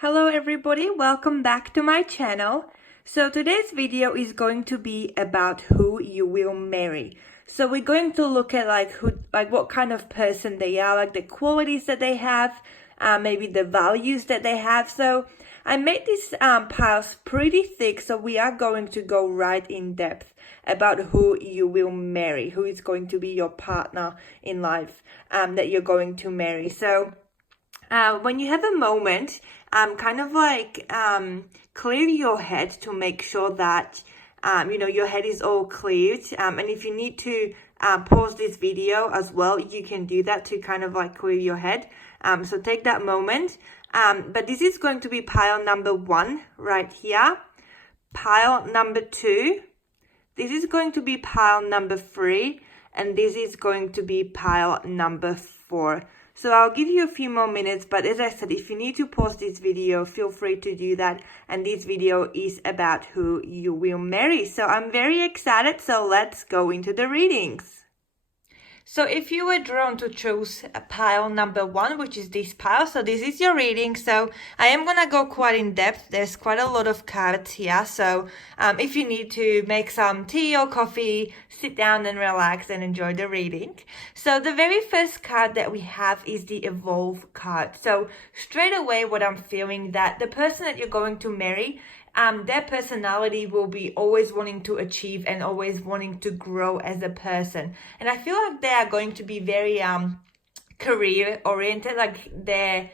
Hello everybody, welcome back to my channel. So today's video is going to be about who you will marry. So we're going to look at what kind of person they are, like the qualities that they have, maybe the values that they have. So I made these piles pretty thick, so we are going to go right in depth about who you will marry, who is going to be your partner in life that you're going to marry. So when you have a moment, clear your head to make sure that, your head is all cleared. And if you need to pause this video as well, you can do that to clear your head. So take that moment. But this is going to be pile number 1 right here. Pile number 2. This is going to be pile number 3. And this is going to be pile number 4. So I'll give you a few more minutes, but as I said, if you need to pause this video, feel free to do that. And this video is about who you will marry. So I'm very excited, so let's go into the readings. So if you were drawn to choose a pile number 1, which is this pile, so this is your reading. So I am going to go quite in depth. There's quite a lot of cards here. So if you need to make some tea or coffee, sit down and relax and enjoy the reading. So the very first card that we have is the Evolve card. So straight away what I'm feeling that the person that you're going to marry, their personality will be always wanting to achieve and always wanting to grow as a person. And I feel like they are going to be very career oriented, like their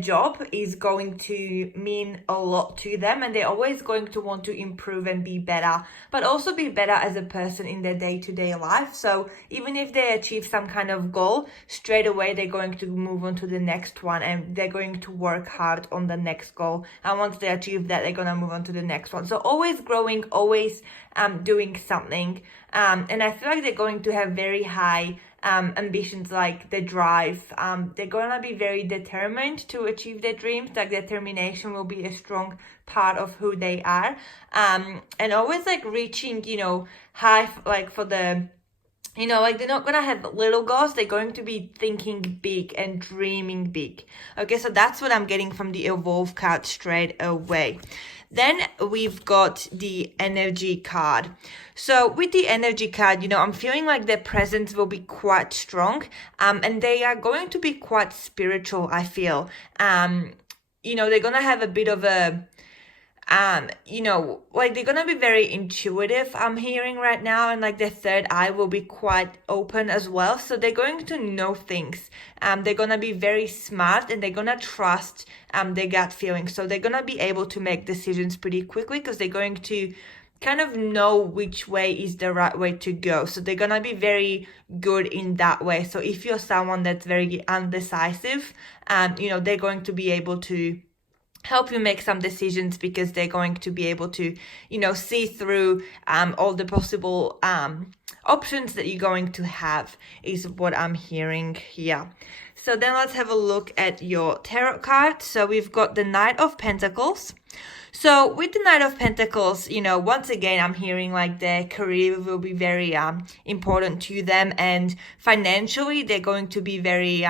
job is going to mean a lot to them, and they're always going to want to improve and be better, but also be better as a person in their day-to-day life. So even if they achieve some kind of goal, straight away they're going to move on to the next one, and they're going to work hard on the next goal. And once they achieve that, they're going to move on to the next one. So always growing, always doing something. And I feel like they're going to have very high ambitions, like the drive. They're gonna be very determined to achieve their dreams. Like determination will be a strong part of who they are. And always reaching, high, for the, they're not gonna have little goals. They're going to be thinking big and dreaming big. Okay, so that's what I'm getting from the Evolve card straight away. Then we've got the Energy card. So with the Energy card, I'm feeling like their presence will be quite strong, and they are going to be quite spiritual, I feel. They're gonna have a bit of a they're gonna be very intuitive, I'm hearing right now, and their third eye will be quite open as well. So they're going to know things. They're gonna be very smart, and they're gonna trust their gut feeling. So they're gonna be able to make decisions pretty quickly, because they're going to kind of know which way is the right way to go. So they're gonna be very good in that way. So if you're someone that's very undecisive, they're going to be able to help you make some decisions, because they're going to be able to, see through all the possible options that you're going to have, is what I'm hearing here. So then let's have a look at your tarot card. So we've got the Knight of Pentacles. So with the Knight of Pentacles, once again, I'm hearing their career will be very important to them, and financially they're going to be very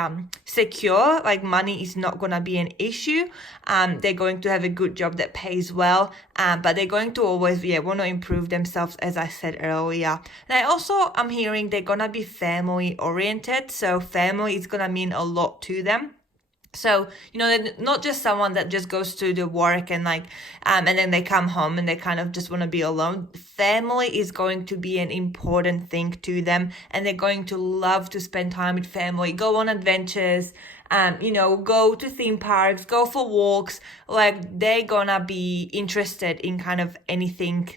secure. Money is not going to be an issue. They're going to have a good job that pays well, but they're going to always want to improve themselves, as I said earlier. And I'm hearing they're going to be family oriented. So family is going to mean a lot to them. So, they're not just someone that just goes to the work and and then they come home and they kind of just want to be alone. Family is going to be an important thing to them, and they're going to love to spend time with family, go on adventures, go to theme parks, go for walks. They're gonna be interested in kind of anything,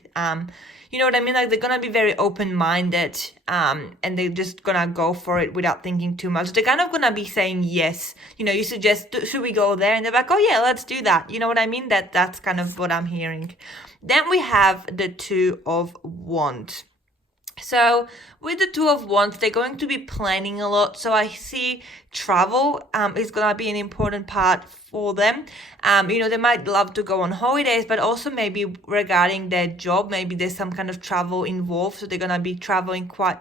you know what I mean? They're gonna be very open-minded, and they're just gonna go for it without thinking too much. They're kind of gonna be saying yes. You suggest, should we go there? And they're like, oh yeah, let's do that. You know what I mean? That's kind of what I'm hearing. Then we have the Two of Wands. So with the Two of Wands, they're going to be planning a lot. So I see travel is going to be an important part for them. They might love to go on holidays, but also maybe regarding their job, maybe there's some kind of travel involved. So they're going to be traveling quite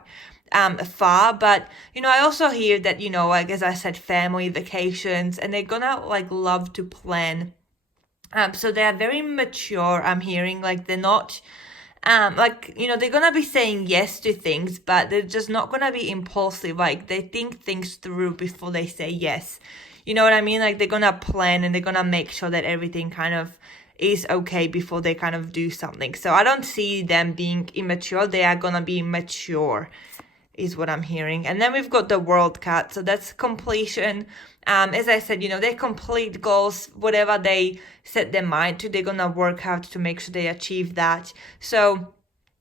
far. But, I also hear that, as I said, family vacations, and they're going to love to plan So they are very mature, I'm hearing. Like, they're not, like, they're gonna be saying yes to things, but they're just not gonna be impulsive. Like, they think things through before they say yes. You know what I mean? Like, they're gonna plan and they're gonna make sure that everything kind of is okay before they kind of do something. So I don't see them being immature. They are gonna be mature, is what I'm hearing. And then we've got the World card. So that's completion. As I said, they complete goals, whatever they set their mind to, they're gonna work hard to make sure they achieve that. So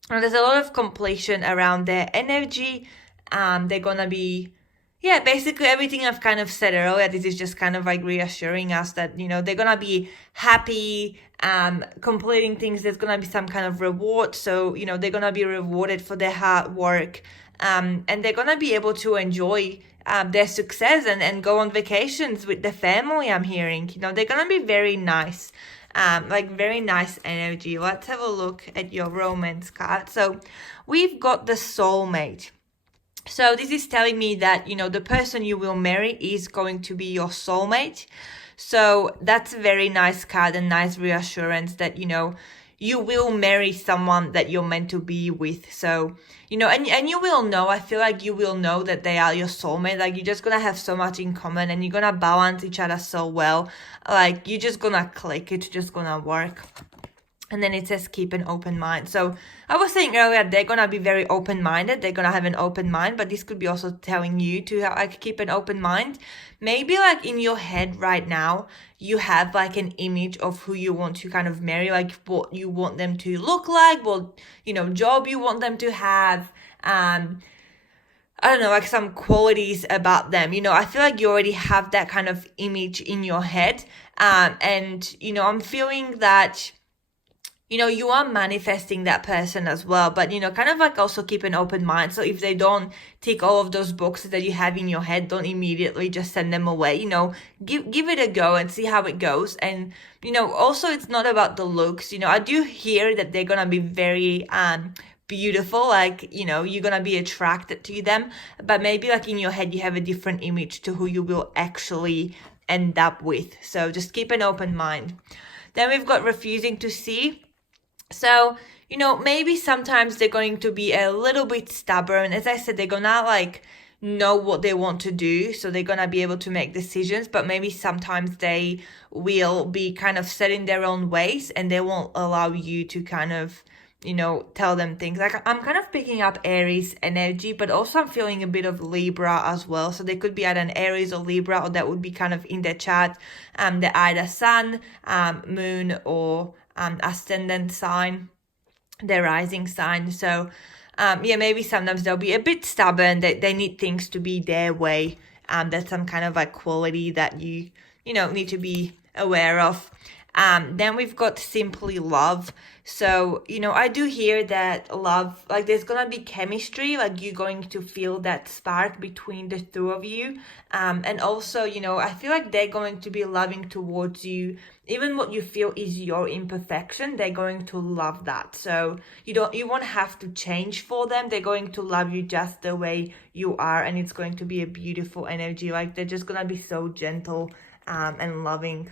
there's a lot of completion around their energy. They're gonna be, yeah, basically everything I've kind of said earlier. This is just kind of like reassuring us that, they're gonna be happy, completing things. There's gonna be some kind of reward. So, they're gonna be rewarded for their hard work. And they're gonna be able to enjoy their success and go on vacations with the family, I'm hearing. They're gonna be very nice. Like very nice energy. Let's have a look at your romance card. So we've got the soulmate. So this is telling me that, the person you will marry is going to be your soulmate. So that's a very nice card and nice reassurance that, you will marry someone that you're meant to be with. So, and you will know, I feel like you will know that they are your soulmate. Like, you're just gonna have so much in common and you're gonna balance each other so well. Like, you're just gonna click, it's just gonna work. And then it says keep an open mind. So I was saying earlier, they're going to be very open-minded. They're going to have an open mind, but this could be also telling you to like keep an open mind. Maybe like in your head right now, you have like an image of who you want to kind of marry, like what you want them to look like, what, job you want them to have. I don't know, like some qualities about them. I feel like you already have that kind of image in your head. And, I'm feeling that, you are manifesting that person as well, but, kind of like also keep an open mind. So if they don't tick all of those boxes that you have in your head, don't immediately just send them away, give it a go and see how it goes. And, also it's not about the looks, I do hear that they're going to be very, beautiful, like, you're going to be attracted to them, but maybe like in your head, you have a different image to who you will actually end up with. So just keep an open mind. Then we've got refusing to see. So, maybe sometimes they're going to be a little bit stubborn. As I said, they're gonna like know what they want to do. So they're gonna be able to make decisions, but maybe sometimes they will be kind of set in their own ways and they won't allow you to kind of, tell them things. Like, I'm kind of picking up Aries energy, but also I'm feeling a bit of Libra as well. So they could be either an Aries or Libra, or that would be kind of in their chart. They're either sun, moon, or ascendant sign, their rising sign. So maybe sometimes they'll be a bit stubborn, that they need things to be their way. That's some kind of like quality that you need to be aware of. Then we've got simply love. So, I do hear that love, like there's gonna be chemistry, like you're going to feel that spark between the two of you. And also, I feel like they're going to be loving towards you. Even what you feel is your imperfection, they're going to love that. So you won't have to change for them. They're going to love you just the way you are. And it's going to be a beautiful energy. Like, they're just gonna be so gentle, and loving.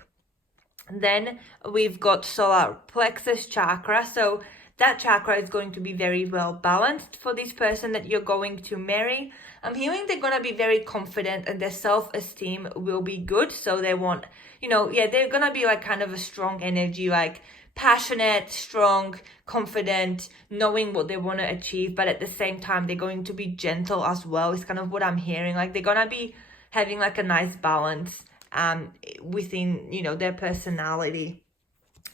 Then we've got solar plexus chakra. So that chakra is going to be very well balanced for this person that you're going to marry. I'm hearing they're going to be very confident and their self-esteem will be good. So they want, they're going to be like kind of a strong energy, like passionate, strong, confident, knowing what they want to achieve. But at the same time, they're going to be gentle as well. It's kind of what I'm hearing. Like, they're going to be having like a nice balance within, their personality.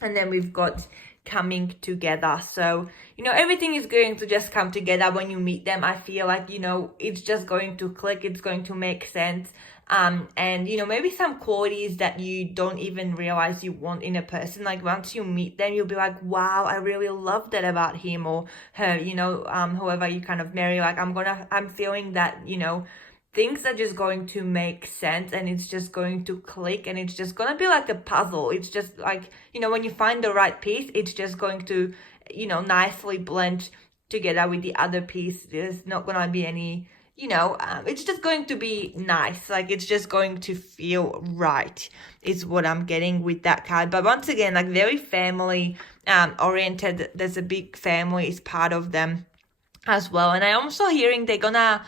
And then we've got coming together. So, everything is going to just come together when you meet them. I feel like, it's just going to click. It's going to make sense. And, maybe some qualities that you don't even realize you want in a person. Like, once you meet them, you'll be like, wow, I really love that about him or her, whoever you kind of marry. Like, I'm feeling that, things are just going to make sense and it's just going to click and it's just going to be like a puzzle. It's just like, when you find the right piece, it's just going to, nicely blend together with the other piece. There's not going to be any, it's just going to be nice. Like, it's just going to feel right is what I'm getting with that card. But once again, like, very family oriented. There's a big family is part of them as well. And I'm also hearing they're gonna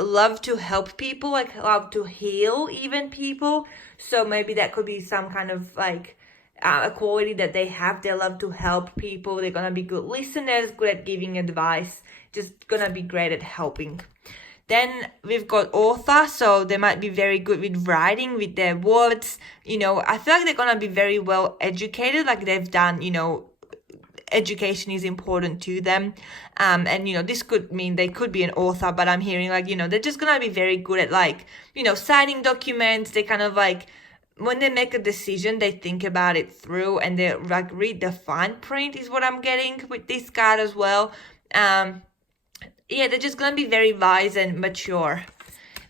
love to help people, like love to heal even people. So maybe that could be some kind of like a quality that they have. They love to help people. They're gonna be good listeners, good at giving advice, just gonna be great at helping. Then we've got author, so they might be very good with writing, with their words. I feel like they're gonna be very well educated, like they've done, education is important to them. And this could mean they could be an author, but I'm hearing like, they're just gonna be very good at like, signing documents. They kind of like, when they make a decision, they think about it through and they like read the fine print is what I'm getting with this card as well. They're just gonna be very wise and mature.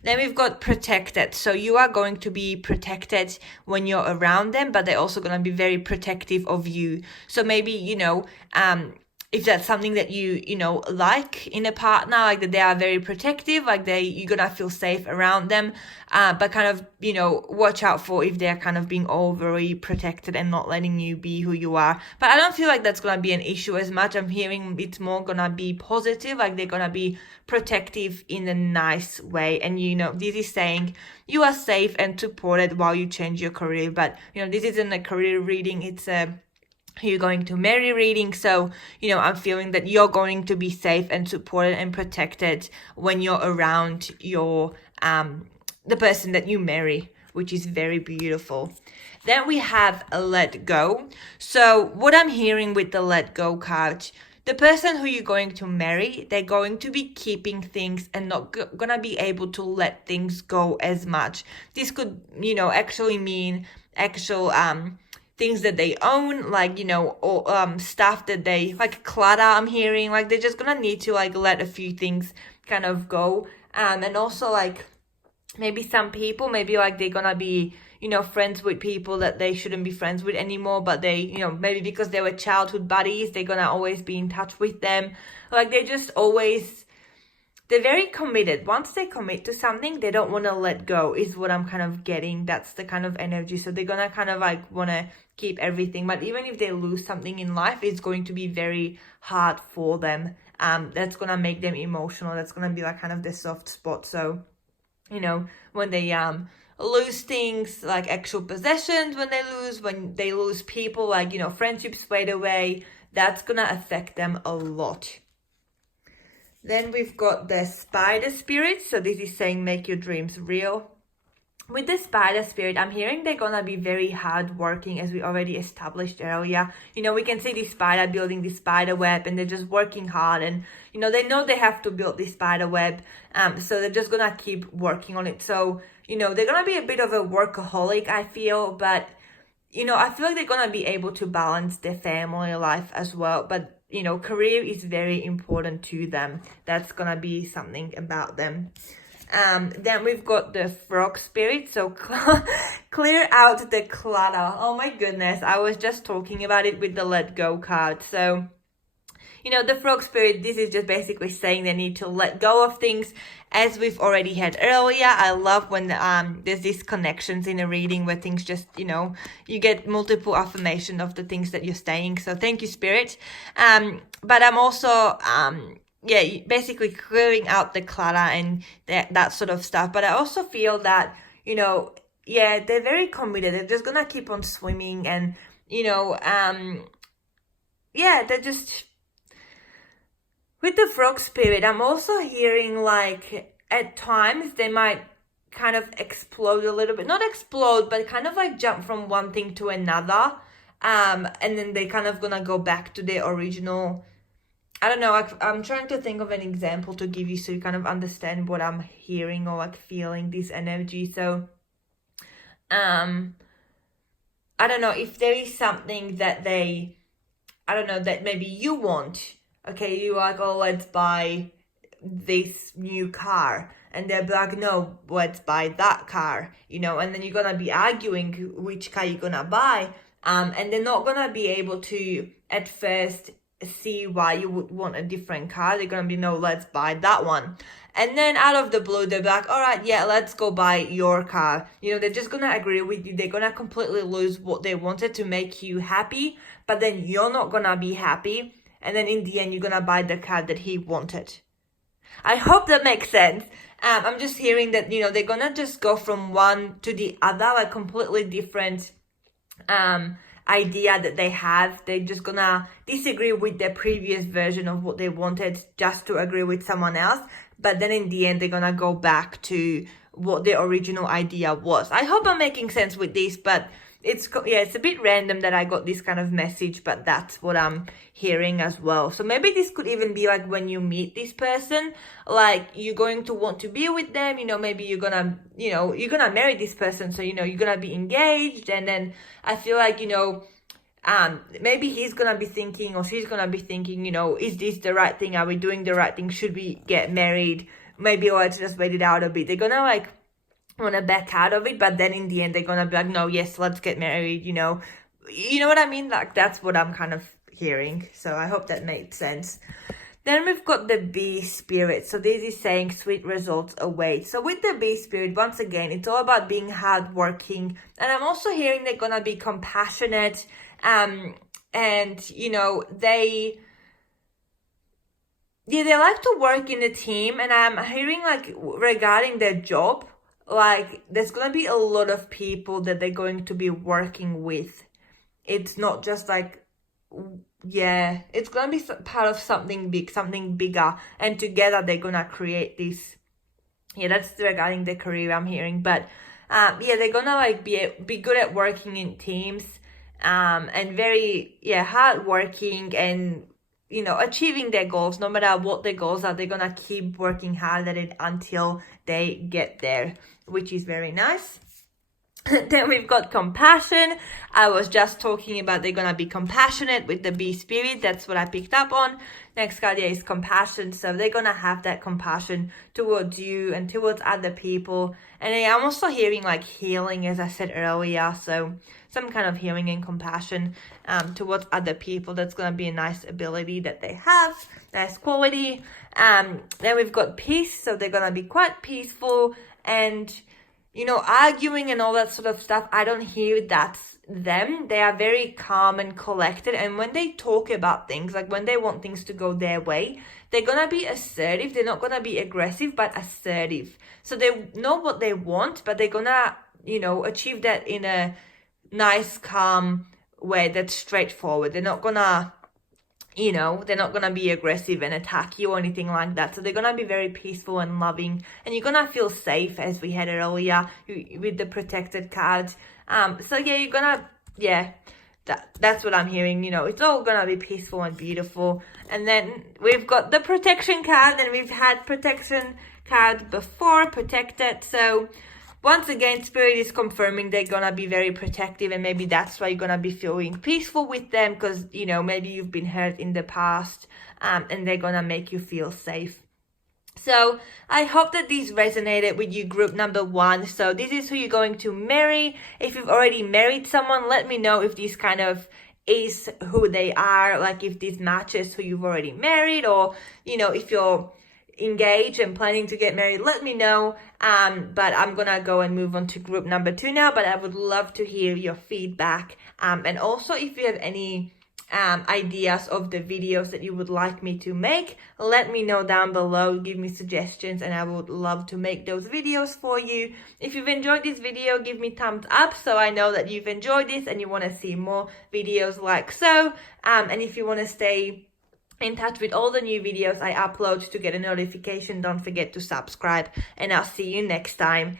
Then we've got protected. So you are going to be protected when you're around them, but they're also going to be very protective of you. So maybe, if that's something that you like in a partner, like that they are very protective, like you're going to feel safe around them, but kind of, watch out for if they're kind of being overly protected and not letting you be who you are. But I don't feel like that's going to be an issue as much. I'm hearing it's more going to be positive, like they're going to be protective in a nice way. And, this is saying you are safe and supported while you change your career. But, this isn't a career reading. It's a who you're going to marry reading. So, I'm feeling that you're going to be safe and supported and protected when you're around your, the person that you marry, which is very beautiful. Then we have a let go. So what I'm hearing with the let go card, the person who you're going to marry, they're going to be keeping things and not gonna be able to let things go as much. This could, actually mean actual, things that they own, like, or stuff that they, like clutter, I'm hearing, like they're just gonna need to like let a few things kind of go. And also like maybe some people, maybe like they're gonna be, friends with people that they shouldn't be friends with anymore, but they, maybe because they were childhood buddies, they're gonna always be in touch with them. Like they're just always, they're very committed. Once they commit to something, they don't want to let go is what I'm kind of getting. That's the kind of energy. So they're going to kind of like want to keep everything. But even if they lose something in life, it's going to be very hard for them. That's going to make them emotional. That's going to be like kind of the soft spot. So, when they lose things like actual possessions, when they lose people, like, friendships fade away, that's going to affect them a lot. Then we've got the spider spirit. So this is saying make your dreams real. With the spider spirit, I'm hearing they're gonna be very hardworking, as we already established earlier. We can see this spider building this spider web and they're just working hard, and they know they have to build this spider web. So they're just gonna keep working on it. So, they're gonna be a bit of a workaholic, I feel, but I feel like they're gonna be able to balance their family life as well. But career is very important to them. That's gonna be something about them. Then we've got the frog spirit. So clear out the clutter. Oh my goodness, I was just talking about it with the let go card. So the frog spirit, this is just basically saying they need to let go of things, as we've already had earlier. I love when there's these connections in a reading where things just, you get multiple affirmation of the things that you're saying. So thank you, spirit. But I'm also, basically clearing out the clutter and that sort of stuff. But I also feel that, they're very committed. They're just gonna keep on swimming, and, they're just... With the frog spirit, I'm also hearing like at times they might kind of explode a little bit. Not explode, but kind of like jump from one thing to another. And then they kind of gonna go back to their original... I don't know, I'm trying to think of an example to give you so you kind of understand what I'm hearing or like feeling this energy. So, I don't know, if there is something that that maybe you want... Okay, you like, oh, let's buy this new car. And they're like, no, let's buy that car, and then you're going to be arguing which car you're going to buy. And they're not going to be able to, at first, see why you would want a different card. They're gonna be, no, let's buy that one. And then out of the blue, they're like, all right, yeah, let's go buy your car. You know, they're just gonna agree with you. They're gonna completely lose what they wanted to make you happy, but then you're not gonna be happy. And then in the end, you're gonna buy the car that he wanted. I hope that makes sense. I'm just hearing that, you know, they're gonna just go from one to the other, like completely different idea that they have. They're just gonna disagree with their previous version of what they wanted just to agree with someone else. But then in the end, they're gonna go back to what their original idea was. I hope I'm making sense with this, but it's a bit random that I got this kind of message, but that's what I'm hearing as well. So maybe this could even be like when you meet this person, like you're going to want to be with them, you know, maybe you're gonna marry this person. So, you know, you're gonna be engaged. And then I feel like, you know, maybe he's gonna be thinking, or she's gonna be thinking, you know, is this the right thing? Are we doing the right thing? Should we get married? Maybe let's just wait it out a bit. They're gonna like want to back out of it, but then in the end they're gonna be like, no, yes, let's get married. You know what I mean? Like that's what I'm kind of hearing. So I hope that made sense. Then we've got the bee spirit. So this is saying sweet results await. So with the bee spirit, once again, it's all about being hardworking. And I'm also hearing they're gonna be compassionate. And you know, they like to work in a team. And I'm hearing like regarding their job, like there's going to be a lot of people that they're going to be working with. It's not just like, it's going to be part of something big, something bigger. And together they're going to create this. Yeah, that's regarding the career I'm hearing. But they're going to like be good at working in teams. And very, hardworking and, you know, achieving their goals. No matter what their goals are, they're going to keep working hard at it until they get there, which is very nice. Then we've got compassion. I was just talking about they're going to be compassionate with the bee spirit. That's what I picked up on. Next card is compassion. So they're going to have that compassion towards you and towards other people. And I'm also hearing like healing, as I said earlier. So some kind of healing and compassion towards other people. That's going to be a nice ability that they have. Nice quality. Then we've got peace. So they're going to be quite peaceful and, you know, arguing and all that sort of stuff. I don't hear that's them. They are very calm and collected. And when they talk about things, like when they want things to go their way, they're going to be assertive. They're not going to be aggressive, but assertive. So they know what they want, but they're going to, you know, achieve that in a nice, calm way that's straightforward. They're not going to, you know, they're not going to be aggressive and attack you or anything like that. So they're going to be very peaceful and loving. And you're going to feel safe, as we had earlier with the protected card. So yeah, you're going to, that's what I'm hearing. You know, it's all going to be peaceful and beautiful. And then we've got the protection card, and we've had protection card before, protected. So once again, Spirit is confirming they're going to be very protective, and maybe that's why you're going to be feeling peaceful with them because, you know, maybe you've been hurt in the past and they're going to make you feel safe. So I hope that this resonated with you, group number 1. So this is who you're going to marry. If you've already married someone, let me know if this kind of is who they are, like if this matches who you've already married, or, you know, if you're engaged and planning to get married, let me know. But I'm gonna go and move on to group number 2 now, but I would love to hear your feedback, and also if you have any ideas of the videos that you would like me to make, let me know down below. Give me suggestions and I would love to make those videos for you. If you've enjoyed this video, give me thumbs up so I know that you've enjoyed this and you want to see more videos like so. And if you want to stay in touch with all the new videos I upload to get a notification, don't forget to subscribe, and I'll see you next time.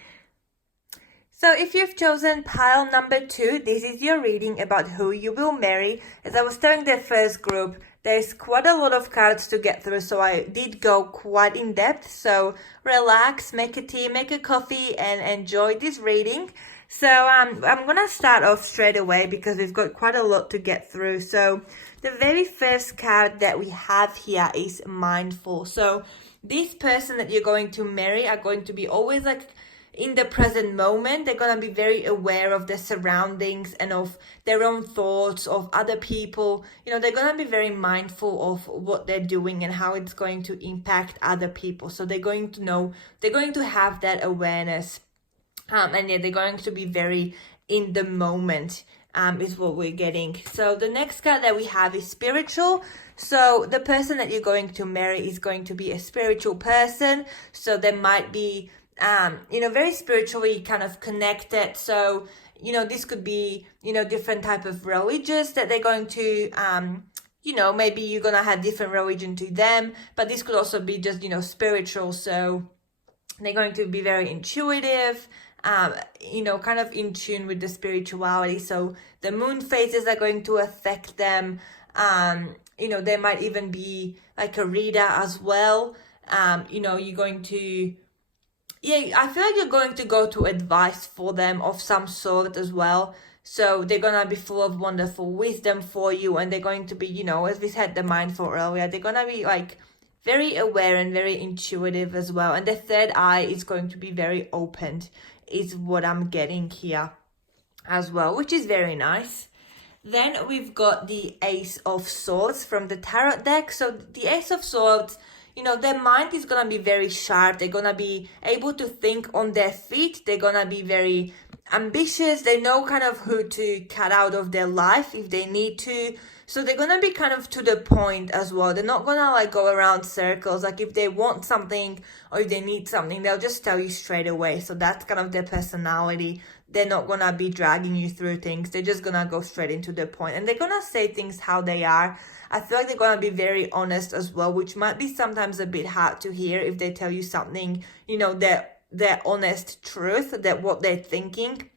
So if you've chosen pile number 2, this is your reading about who you will marry. As I was telling the first group, there's quite a lot of cards to get through, so I did go quite in depth. So relax, make a tea, make a coffee, and enjoy this reading. So I'm gonna start off straight away because we've got quite a lot to get through. So the very first card that we have here is mindful. So this person that you're going to marry are going to be always like in the present moment. They're going to be very aware of their surroundings and of their own thoughts, of other people. They're going to be very mindful of what they're doing and how it's going to impact other people. So they're going to know, they're going to have that awareness. And yeah, they're going to be very in the moment, is what we're getting. So the next card that we have is spiritual. So the person that you're going to marry is going to be a spiritual person. So they might be, very spiritually kind of connected. So, this could be, different type of religions that they're going to, maybe you're going to have different religion to them, but this could also be just, spiritual. So they're going to be very intuitive, kind of in tune with the spirituality. So the moon phases are going to affect them. They might even be like a reader as well. You're going to, I feel like you're going to go to advice for them of some sort as well. So they're going to be full of wonderful wisdom for you. And they're going to be, as we said, the mindful earlier, they're going to be like very aware and very intuitive as well. And the third eye is going to be very opened, is what I'm getting here as well, which is very nice. Then we've got the Ace of Swords from the Tarot deck. So the Ace of Swords, their mind is going to be very sharp. They're going to be able to think on their feet. They're going to be very ambitious. They know kind of who to cut out of their life if they need to. So they're going to be kind of to the point as well. They're not going to like go around circles. Like if they want something or if they need something, they'll just tell you straight away. So that's kind of their personality. They're not going to be dragging you through things. They're just going to go straight into the point. And they're going to say things how they are. I feel like they're going to be very honest as well, which might be sometimes a bit hard to hear if they tell you something, their honest truth, that what they're thinking.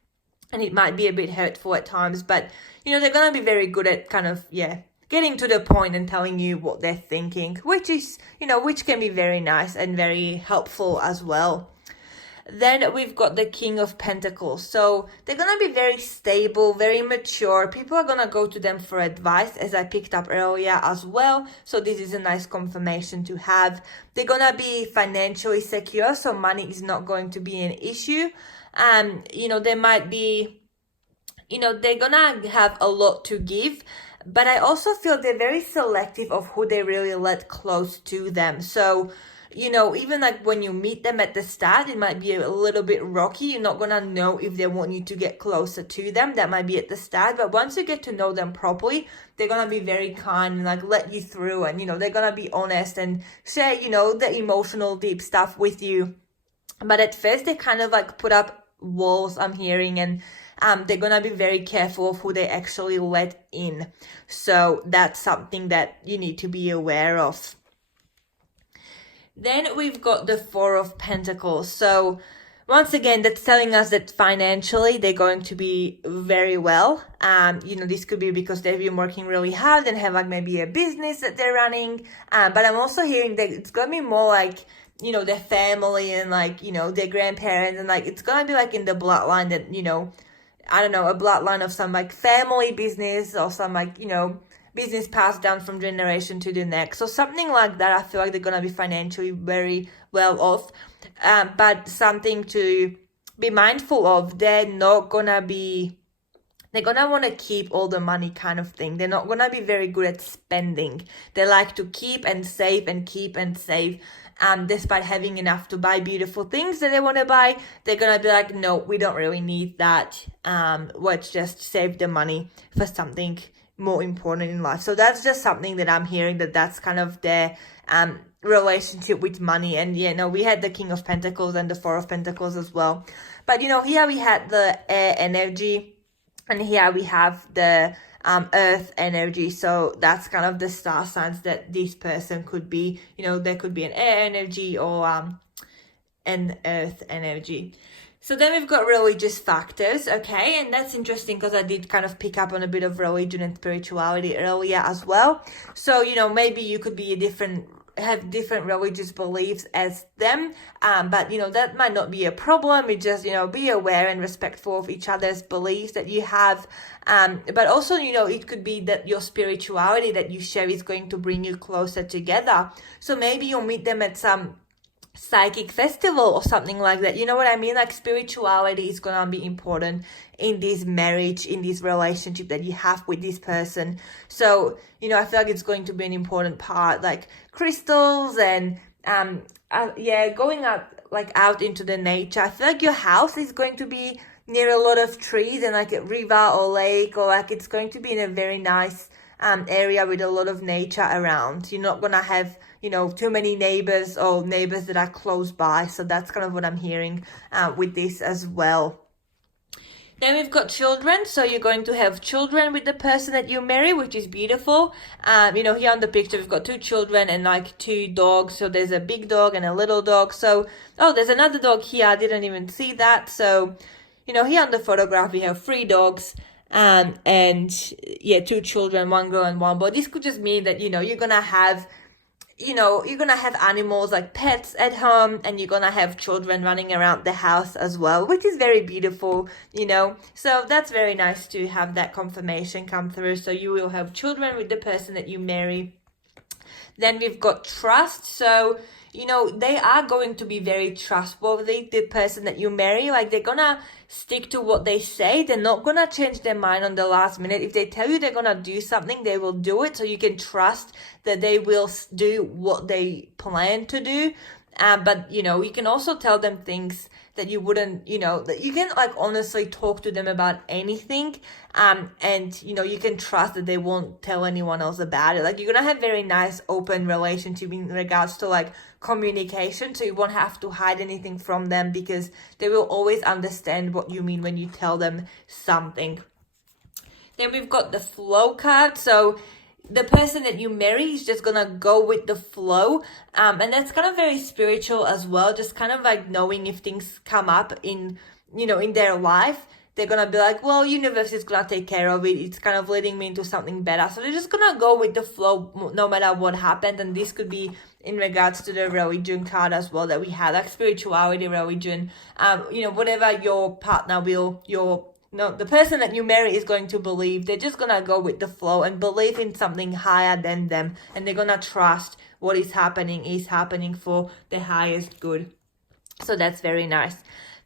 And it might be a bit hurtful at times. But, they're going to be very good at kind of, getting to the point and telling you what they're thinking, which is, which can be very nice and very helpful as well. Then we've got the King of Pentacles. So they're going to be very stable, very mature. People are going to go to them for advice, as I picked up earlier as well. So this is a nice confirmation to have. They're going to be financially secure, so money is not going to be an issue. They might be, they're going to have a lot to give. But I also feel they're very selective of who they really let close to them. So, even like when you meet them at the start, it might be a little bit rocky. You're not going to know if they want you to get closer to them. That might be at the start. But once you get to know them properly, they're going to be very kind and like let you through. And, they're going to be honest and share, the emotional deep stuff with you. But at first, they kind of like put up walls, I'm hearing, and they're going to be very careful of who they actually let in. So that's something that you need to be aware of. Then we've got the Four of Pentacles. So once again, that's telling us that financially they're going to be very well. This could be because they've been working really hard and have like maybe a business that they're running. But I'm also hearing that it's going to be more like, their family and like, their grandparents, and like it's going to be like in the bloodline that, I don't know, a bloodline of some like family business or some like, business passed down from generation to the next. So something like that, I feel like they're going to be financially very well off. But something to be mindful of, they're not going to be, they're going to want to keep all the money kind of thing. They're not going to be very good at spending. They like to keep and save and keep and save. Despite having enough to buy beautiful things that they want to buy, they're going to be like, no, we don't really need that. Let's just save the money for something more important in life. So that's just something that I'm hearing, that's kind of their relationship with money. And we had the King of Pentacles and the Four of Pentacles as well. But here we had the air energy, and here we have the earth energy. So that's kind of the star signs that this person could be. There could be an air energy or an earth energy. So then we've got religious factors, okay? And that's interesting because I did kind of pick up on a bit of religion and spirituality earlier as well. So, maybe you could be have different religious beliefs as them, but that might not be a problem. It just be aware and respectful of each other's beliefs that you have, but also it could be that your spirituality that you share is going to bring you closer together. So maybe you'll meet them at some psychic festival or something like that. You know what I mean? Like spirituality is gonna be important in this marriage, in this relationship that you have with this person. So, you know, I feel like it's going to be an important part, like crystals and going out into the nature. I feel like your house is going to be near a lot of trees and like a river or lake, or like it's going to be in a very nice area with a lot of nature around. You're not gonna have, you know, too many neighbors or neighbors that are close by. So that's kind of what I'm hearing with this as well. Then we've got children. So you're going to have children with the person that you marry, which is beautiful. You know, here on the picture, we've got 2 children and like 2 dogs. So there's a big dog and a little dog. So, oh, there's another dog here. I didn't even see that. So, you know, here on the photograph, we have 3 dogs. And yeah, 2 children, 1 girl and 1 boy. This could just mean that, you know, you're gonna have animals like pets at home, and you're gonna have children running around the house as well, which is very beautiful, you know. So that's very nice to have that confirmation come through. So you will have children with the person that you marry. Then we've got trust. So, you know, they are going to be very trustworthy, the person that you marry. Like, they're gonna stick to what they say. They're not gonna change their mind on the last minute. If they tell you they're gonna do something, they will do it. So you can trust that they will do what they plan to do. But, you know, you can also tell them things that you wouldn't, you know, that you can like honestly talk to them about anything. And, you know, you can trust that they won't tell anyone else about it. Like, you're going to have very nice open relationship in regards to like communication. So you won't have to hide anything from them, because they will always understand what you mean when you tell them something. Then we've got the flow card. So the person that you marry is just gonna go with the flow, and that's kind of very spiritual as well. Just kind of like knowing if things come up in, you know, in their life, they're gonna be like, well, universe is gonna take care of it. It's kind of leading me into something better. So they're just gonna go with the flow no matter what happened. And this could be in regards to the religion card as well that we had, like spirituality, religion, you know, whatever your partner will, the person that you marry is going to believe. They're just gonna go with the flow and believe in something higher than them, and they're gonna trust what is happening for the highest good. So that's very nice.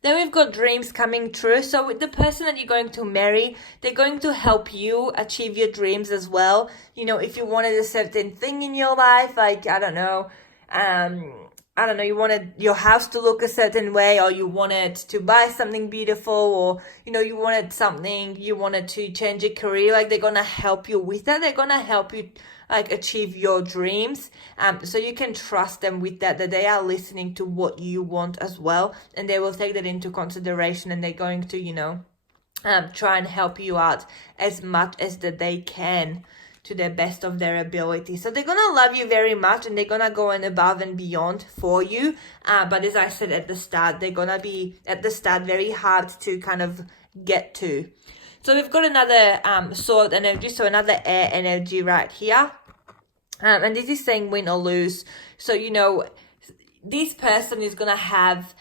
Then we've got dreams coming true. So with the person that you're going to marry, they're going to help you achieve your dreams as well. You know, if you wanted a certain thing in your life, like, I don't know, you wanted your house to look a certain way, or you wanted to buy something beautiful, or, you know, you wanted to change your career, like, they're going to help you with that. They're going to help you, like, achieve your dreams. So you can trust them with that they are listening to what you want as well, and they will take that into consideration, and they're going to, you know, try and help you out as much as that they can, to the best of their ability. So they're gonna love you very much, and they're gonna go in above and beyond for you. But as I said at the start, they're gonna be at the start very hard to kind of get to. So we've got another sword energy, so another air energy right here. And this is saying win or lose. So, you know, this person is gonna have,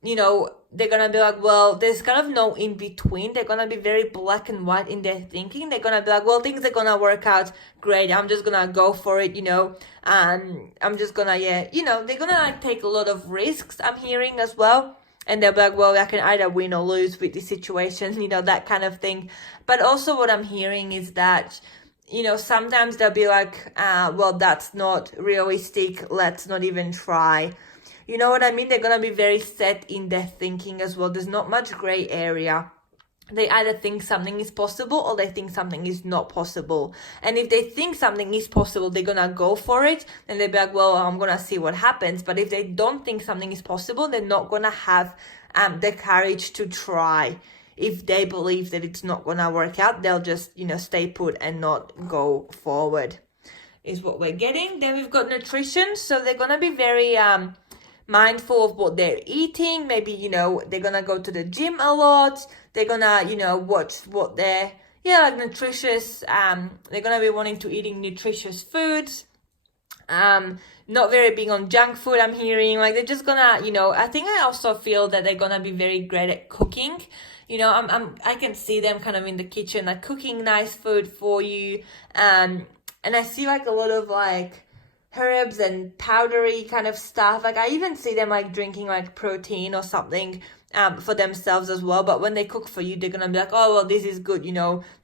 you know, they're going to be like, well, there's kind of no in between. They're going to be very black and white in their thinking. They're going to be like, well, things are going to work out great. I'm just going to go for it, you know. I'm just going to, you know, they're going to like take a lot of risks, I'm hearing as well. And they'll be like, well, I can either win or lose with this situation, you know, that kind of thing. But also what I'm hearing is that, you know, sometimes they'll be like, well, that's not realistic. Let's not even try. You know what I mean? They're going to be very set in their thinking as well. There's not much gray area. They either think something is possible, or they think something is not possible. And if they think something is possible, they're going to go for it. And they'll be like, well, I'm going to see what happens. But if they don't think something is possible, they're not going to have the courage to try. If they believe that it's not going to work out, they'll just, you know, stay put and not go forward, is what we're getting. Then we've got nutrition. So they're going to be very mindful of what they're eating. Maybe, you know, they're gonna go to the gym a lot. They're gonna, you know, watch what they're, like nutritious, they're gonna be wanting to eating nutritious foods. Not very big on junk food, I'm hearing. Like, they're just gonna, you know, I think I also feel that they're gonna be very great at cooking. You know, I can see them kind of in the kitchen, like cooking nice food for you. And I see like a lot of like, herbs and powdery kind of stuff. Like I even see them like drinking like protein or something for themselves as well. But when they cook for you, they're gonna be like, oh well, this is good,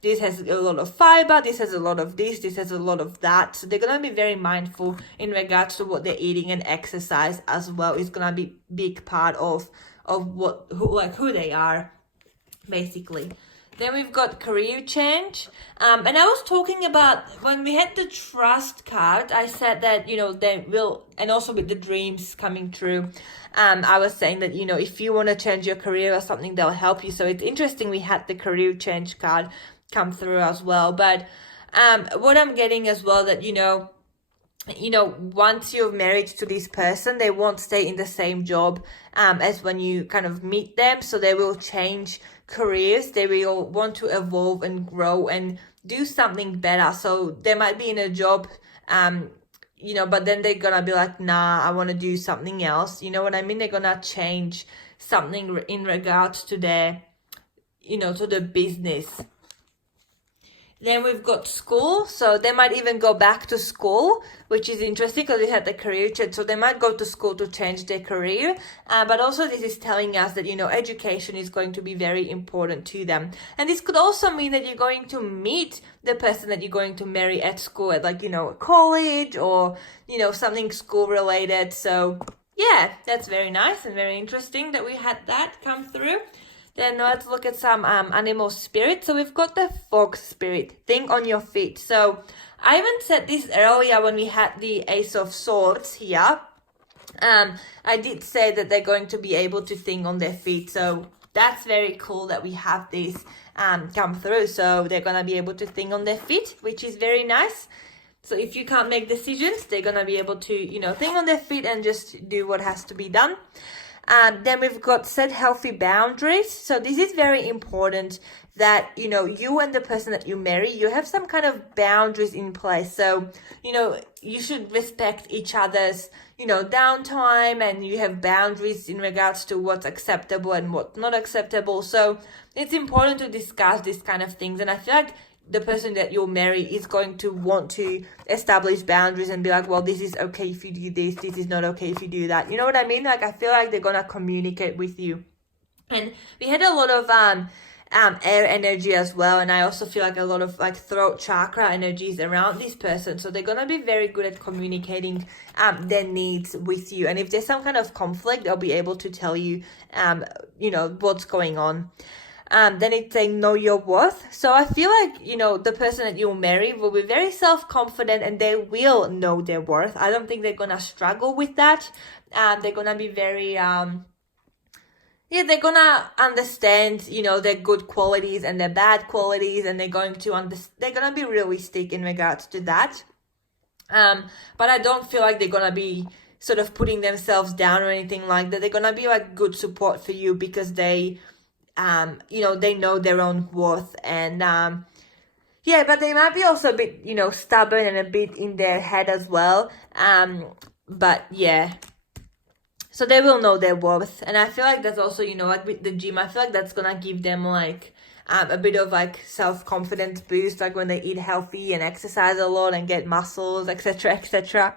this has a lot of fiber, this has a lot of this has a lot of that. So they're gonna be very mindful in regards to what they're eating, and exercise as well is gonna be big part of who they are, basically. Then we've got career change. And I was talking about when we had the trust card, I said that, they will, and also with the dreams coming true, I was saying that, if you want to change your career or something, they'll help you. So it's interesting we had the career change card come through as well. But what I'm getting as well, that, once you're married to this person, they won't stay in the same job as when you kind of meet them. So they will change careers. They will want to evolve and grow and do something better. So they might be in a job, but then they're gonna be like, nah, I want to do something else. You know what I mean? They're gonna change something in regards to their, to the business. Then we've got school. So they might even go back to school, which is interesting because we had the career change. So they might go to school to change their career. But also this is telling us that, education is going to be very important to them. And this could also mean that you're going to meet the person that you're going to marry at school, at college or, something school related. So yeah, that's very nice and very interesting that we had that come through. Then let's look at some animal spirits. So we've got the fox spirit, thing on your feet. So I even said this earlier when we had the Ace of Swords here. I did say that they're going to be able to think on their feet. So that's very cool that we have this come through. So they're going to be able to think on their feet, which is very nice. So if you can't make decisions, they're going to be able to, think on their feet and just do what has to be done. Then we've got set healthy boundaries. So this is very important that, you and the person that you marry, you have some kind of boundaries in place. So, you should respect each other's, downtime, and you have boundaries in regards to what's acceptable and what's not acceptable. So it's important to discuss these kind of things. And I feel like the person that you'll marry is going to want to establish boundaries and be like, well, this is okay if you do this is not okay if you do that. You know what I mean? Like, I feel like they're gonna communicate with you. And we had a lot of air energy as well, and I also feel like a lot of throat chakra energies around this person. So they're gonna be very good at communicating their needs with you. And if there's some kind of conflict, they'll be able to tell you what's going on. Then it's saying know your worth. So I feel like, the person that you'll marry will be very self-confident and they will know their worth. I don't think they're going to struggle with that. They're going to be very, they're going to understand, their good qualities and their bad qualities, and they're going to be realistic in regards to that. But I don't feel like they're going to be sort of putting themselves down or anything like that. They're going to be good support for you because they they know their own worth. And but they might be also a bit stubborn and a bit in their head as well, but yeah, so they will know their worth. And I feel like that's also with the gym, I feel like that's gonna give them a bit of self-confidence boost, when they eat healthy and exercise a lot and get muscles, etc, etc.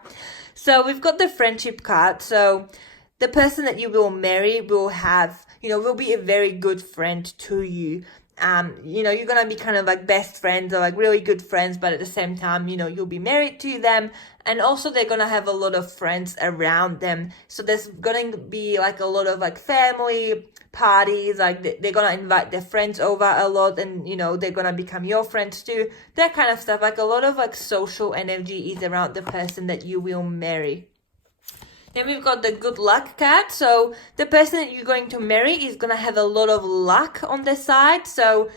So we've got the friendship card. So the person that you will marry will have, will be a very good friend to you. You're going to be kind of best friends or really good friends, but at the same time, you'll be married to them. And also they're going to have a lot of friends around them. So there's going to be a lot of family parties, they're going to invite their friends over a lot, and, they're going to become your friends too. That kind of stuff. A lot of social energy is around the person that you will marry. Then we've got the good luck card. So the person that you're going to marry is going to have a lot of luck on their side. So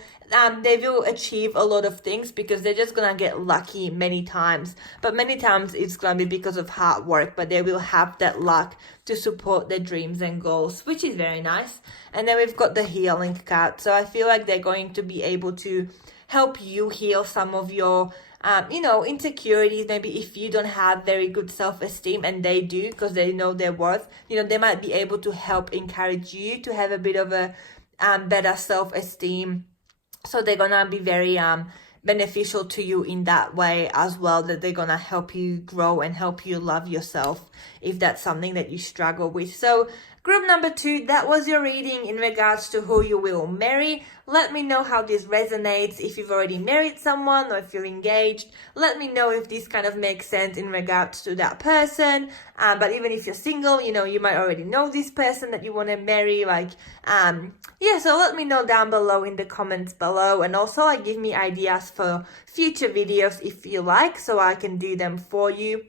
they will achieve a lot of things because they're just going to get lucky many times. But many times it's going to be because of hard work, but they will have that luck to support their dreams and goals, which is very nice. And then we've got the healing card. So I feel like they're going to be able to help you heal some of your insecurities. Maybe if you don't have very good self-esteem and they do, because they know their worth, they might be able to help encourage you to have a bit of a better self-esteem. So they're gonna be very beneficial to you in that way as well, that they're gonna help you grow and help you love yourself if that's something that you struggle with. So group number 2, that was your reading in regards to who you will marry. Let me know how this resonates. If you've already married someone or if you're engaged, let me know if this kind of makes sense in regards to that person. But even if you're single, you know, you might already know this person that you want to marry. Like, so let me know down below in the comments below. And also, like, give me ideas for future videos if you like, so I can do them for you.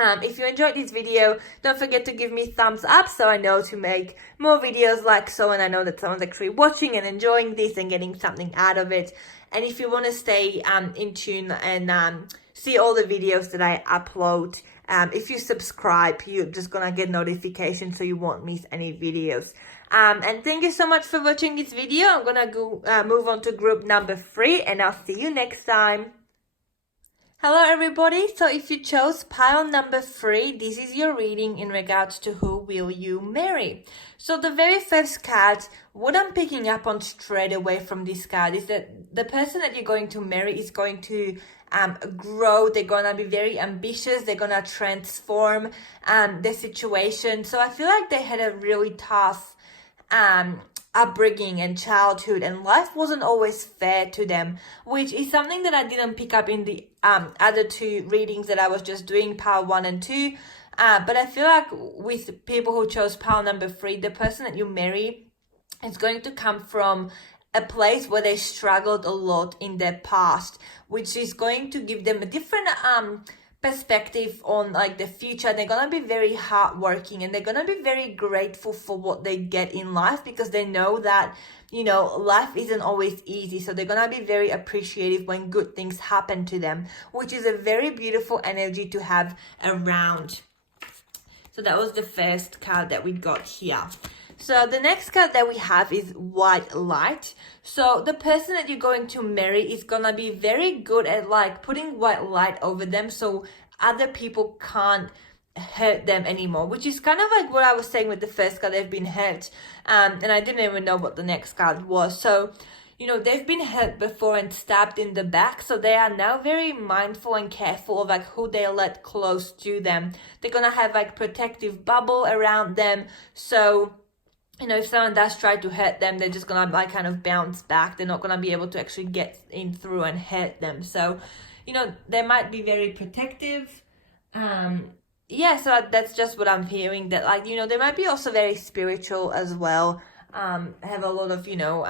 If you enjoyed this video, don't forget to give me thumbs up so I know to make more videos like so, and I know that someone's actually watching and enjoying this and getting something out of it. And if you want to stay in tune and see all the videos that I upload, if you subscribe, you're just gonna get notifications so you won't miss any videos. And thank you so much for watching this video. I'm gonna go move on to group number 3, and I'll see you next time. Hello everybody, so if you chose pile number 3, this is your reading in regards to who will you marry. So the very first card, what I'm picking up on straight away from this card is that the person that you're going to marry is going to grow. They're gonna be very ambitious. They're gonna transform the situation. So I feel like they had a really tough upbringing and childhood, and life wasn't always fair to them, which is something that I didn't pick up in the other 2 readings that I was just doing, pile 1 and 2. But I feel like with people who chose pile number 3, the person that you marry is going to come from a place where they struggled a lot in their past, which is going to give them a different perspective on like the future. They're gonna be very hardworking, and they're gonna be very grateful for what they get in life, because they know that, you know, life isn't always easy. So they're gonna be very appreciative when good things happen to them, which is a very beautiful energy to have around. So that was the first card that we got here. So the next card that we have is white light. So the person that you're going to marry is gonna be very good at like putting white light over them, so other people can't hurt them anymore, which is kind of like what I was saying with the first card. They've been hurt, and I didn't even know what the next card was. So, you know, they've been hurt before and stabbed in the back, so they are now very mindful and careful of like who they let close to them. They're gonna have like protective bubble around them, so, you know, if someone does try to hurt them, they're just gonna like kind of bounce back. They're not gonna be able to actually get in through and hurt them. So, you know, they might be very protective. So that's just what I'm hearing, that like, you know, they might be also very spiritual as well. Have a lot of, you know,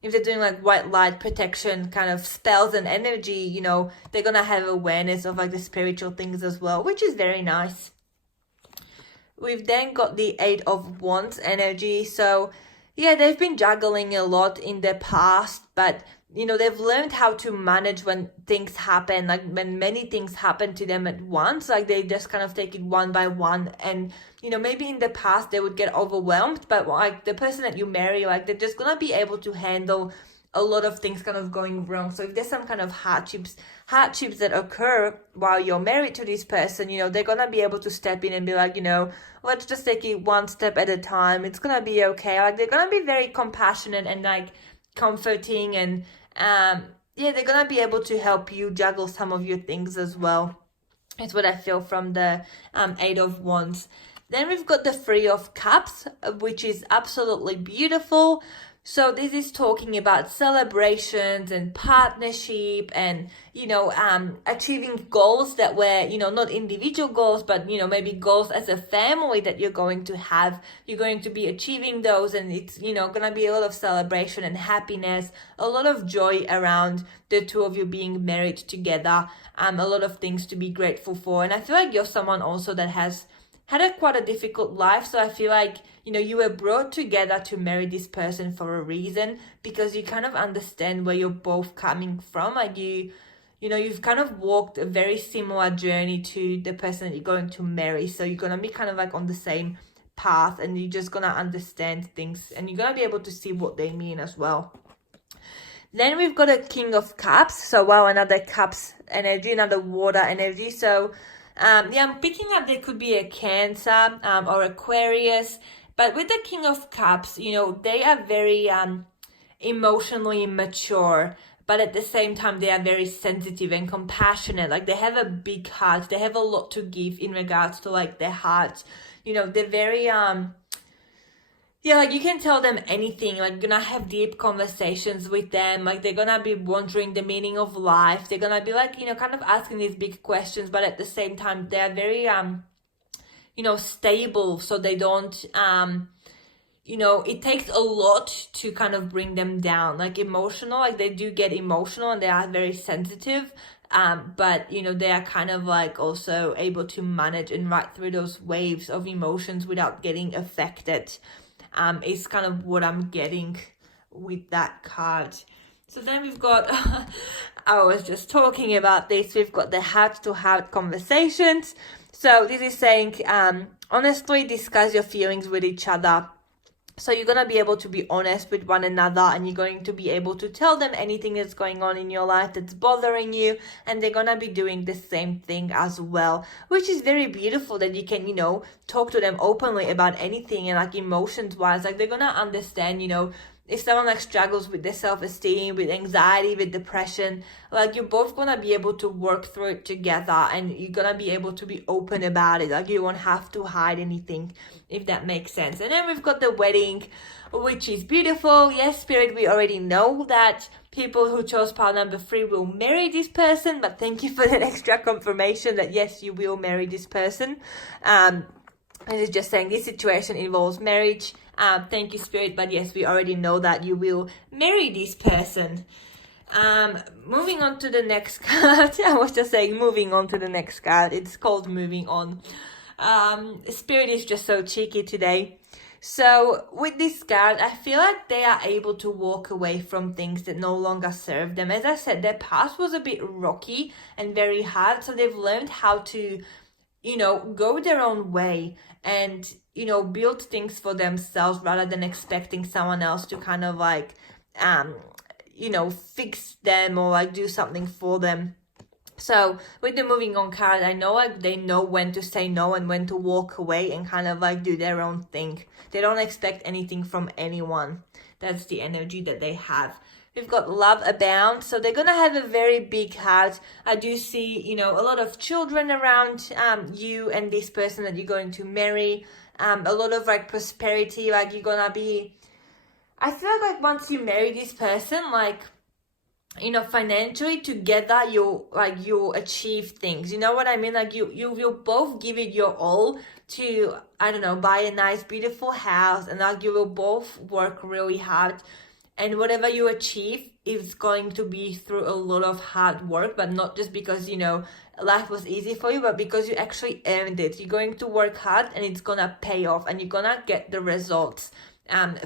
if they're doing like white light protection kind of spells and energy, you know, they're gonna have awareness of like the spiritual things as well, which is very nice. We've then got the 8 of Wands energy. So yeah, they've been juggling a lot in the past, but you know, they've learned how to manage when things happen, like when many things happen to them at once. Like they just kind of take it one by one, and you know, maybe in the past they would get overwhelmed, but like the person that you marry, like they're just gonna be able to handle a lot of things kind of going wrong. So if there's some kind of hardships that occur while you're married to this person, you know, they're gonna be able to step in and be like, you know, let's just take it one step at a time. It's gonna be okay. Like they're gonna be very compassionate and like comforting, and they're gonna be able to help you juggle some of your things as well. It's what I feel from the 8 of Wands. Then we've got the 3 of Cups, which is absolutely beautiful. So this is talking about celebrations and partnership and, you know, achieving goals that were, you know, not individual goals, but, you know, maybe goals as a family that you're going to have. You're going to be achieving those, and it's, you know, going to be a lot of celebration and happiness, a lot of joy around the two of you being married together, a lot of things to be grateful for. And I feel like you're someone also that has had quite a difficult life. So I feel like, you know, you were brought together to marry this person for a reason, because you kind of understand where you're both coming from. Like you know, you've kind of walked a very similar journey to the person that you're going to marry. So you're going to be kind of like on the same path, and you're just going to understand things, and you're going to be able to see what they mean as well. Then we've got a King of Cups. So wow, another Cups energy, another water energy. So I'm picking up there could be a Cancer or Aquarius, but with the King of Cups, you know, they are very emotionally mature, but at the same time they are very sensitive and compassionate. Like they have a big heart, they have a lot to give in regards to like their heart. You know, they're very yeah, like you can tell them anything, like you're gonna have deep conversations with them, like they're gonna be wondering the meaning of life, they're gonna be like, you know, kind of asking these big questions, but at the same time they're very you know, stable, so they don't you know, it takes a lot to kind of bring them down, like emotional, like they do get emotional and they are very sensitive, but you know, they are kind of like also able to manage and ride through those waves of emotions without getting affected. Is kind of what I'm getting with that card. So then we've got, I was just talking about this, we've got the heart-to-heart conversations. So this is saying, honestly discuss your feelings with each other. So you're going to be able to be honest with one another, and you're going to be able to tell them anything that's going on in your life that's bothering you, and they're going to be doing the same thing as well, which is very beautiful that you can, you know, talk to them openly about anything, and like emotions wise, like they're going to understand, you know, if someone like struggles with their self-esteem, with anxiety, with depression, like you're both gonna be able to work through it together, and you're gonna be able to be open about it. Like you won't have to hide anything, if that makes sense. And then we've got the wedding, which is beautiful. Yes, Spirit, we already know that people who chose pile number 3 will marry this person, but thank you for that extra confirmation that yes, you will marry this person. And it's just saying this situation involves marriage. Thank you, Spirit, but yes, we already know that you will marry this person. Moving on to the next card. I was just saying moving on to the next card. It's called moving on. Spirit is just so cheeky today. So with this card, I feel like they are able to walk away from things that no longer serve them. As I said, their past was a bit rocky and very hard, so they've learned how to, you know, go their own way and, you know, build things for themselves rather than expecting someone else to kind of like, you know, fix them or like do something for them. So with the moving on card, I know like they know when to say no and when to walk away and kind of like do their own thing. They don't expect anything from anyone. That's the energy that they have. We've got love abound, so they're gonna have a very big heart. I do see, you know, a lot of children around you and this person that you're going to marry. A lot of like prosperity, like you're gonna be, I feel like once you marry this person, like, you know, financially together, you'll achieve things. You know what I mean? Like you will both give it your all to, I don't know, buy a nice, beautiful house, and like you will both work really hard. And whatever you achieve is going to be through a lot of hard work, but not just because, you know, life was easy for you, but because you actually earned it. You're going to work hard and it's gonna pay off, and you're gonna get the results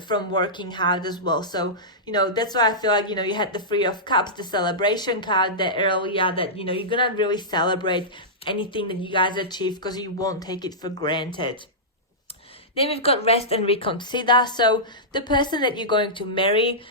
from working hard as well. So, you know, that's why I feel like, you know, you had the 3 of Cups, the celebration card there earlier, that, you know, you're gonna really celebrate anything that you guys achieve because you won't take it for granted. Then we've got rest and reconsider. So the person that you're going to marry,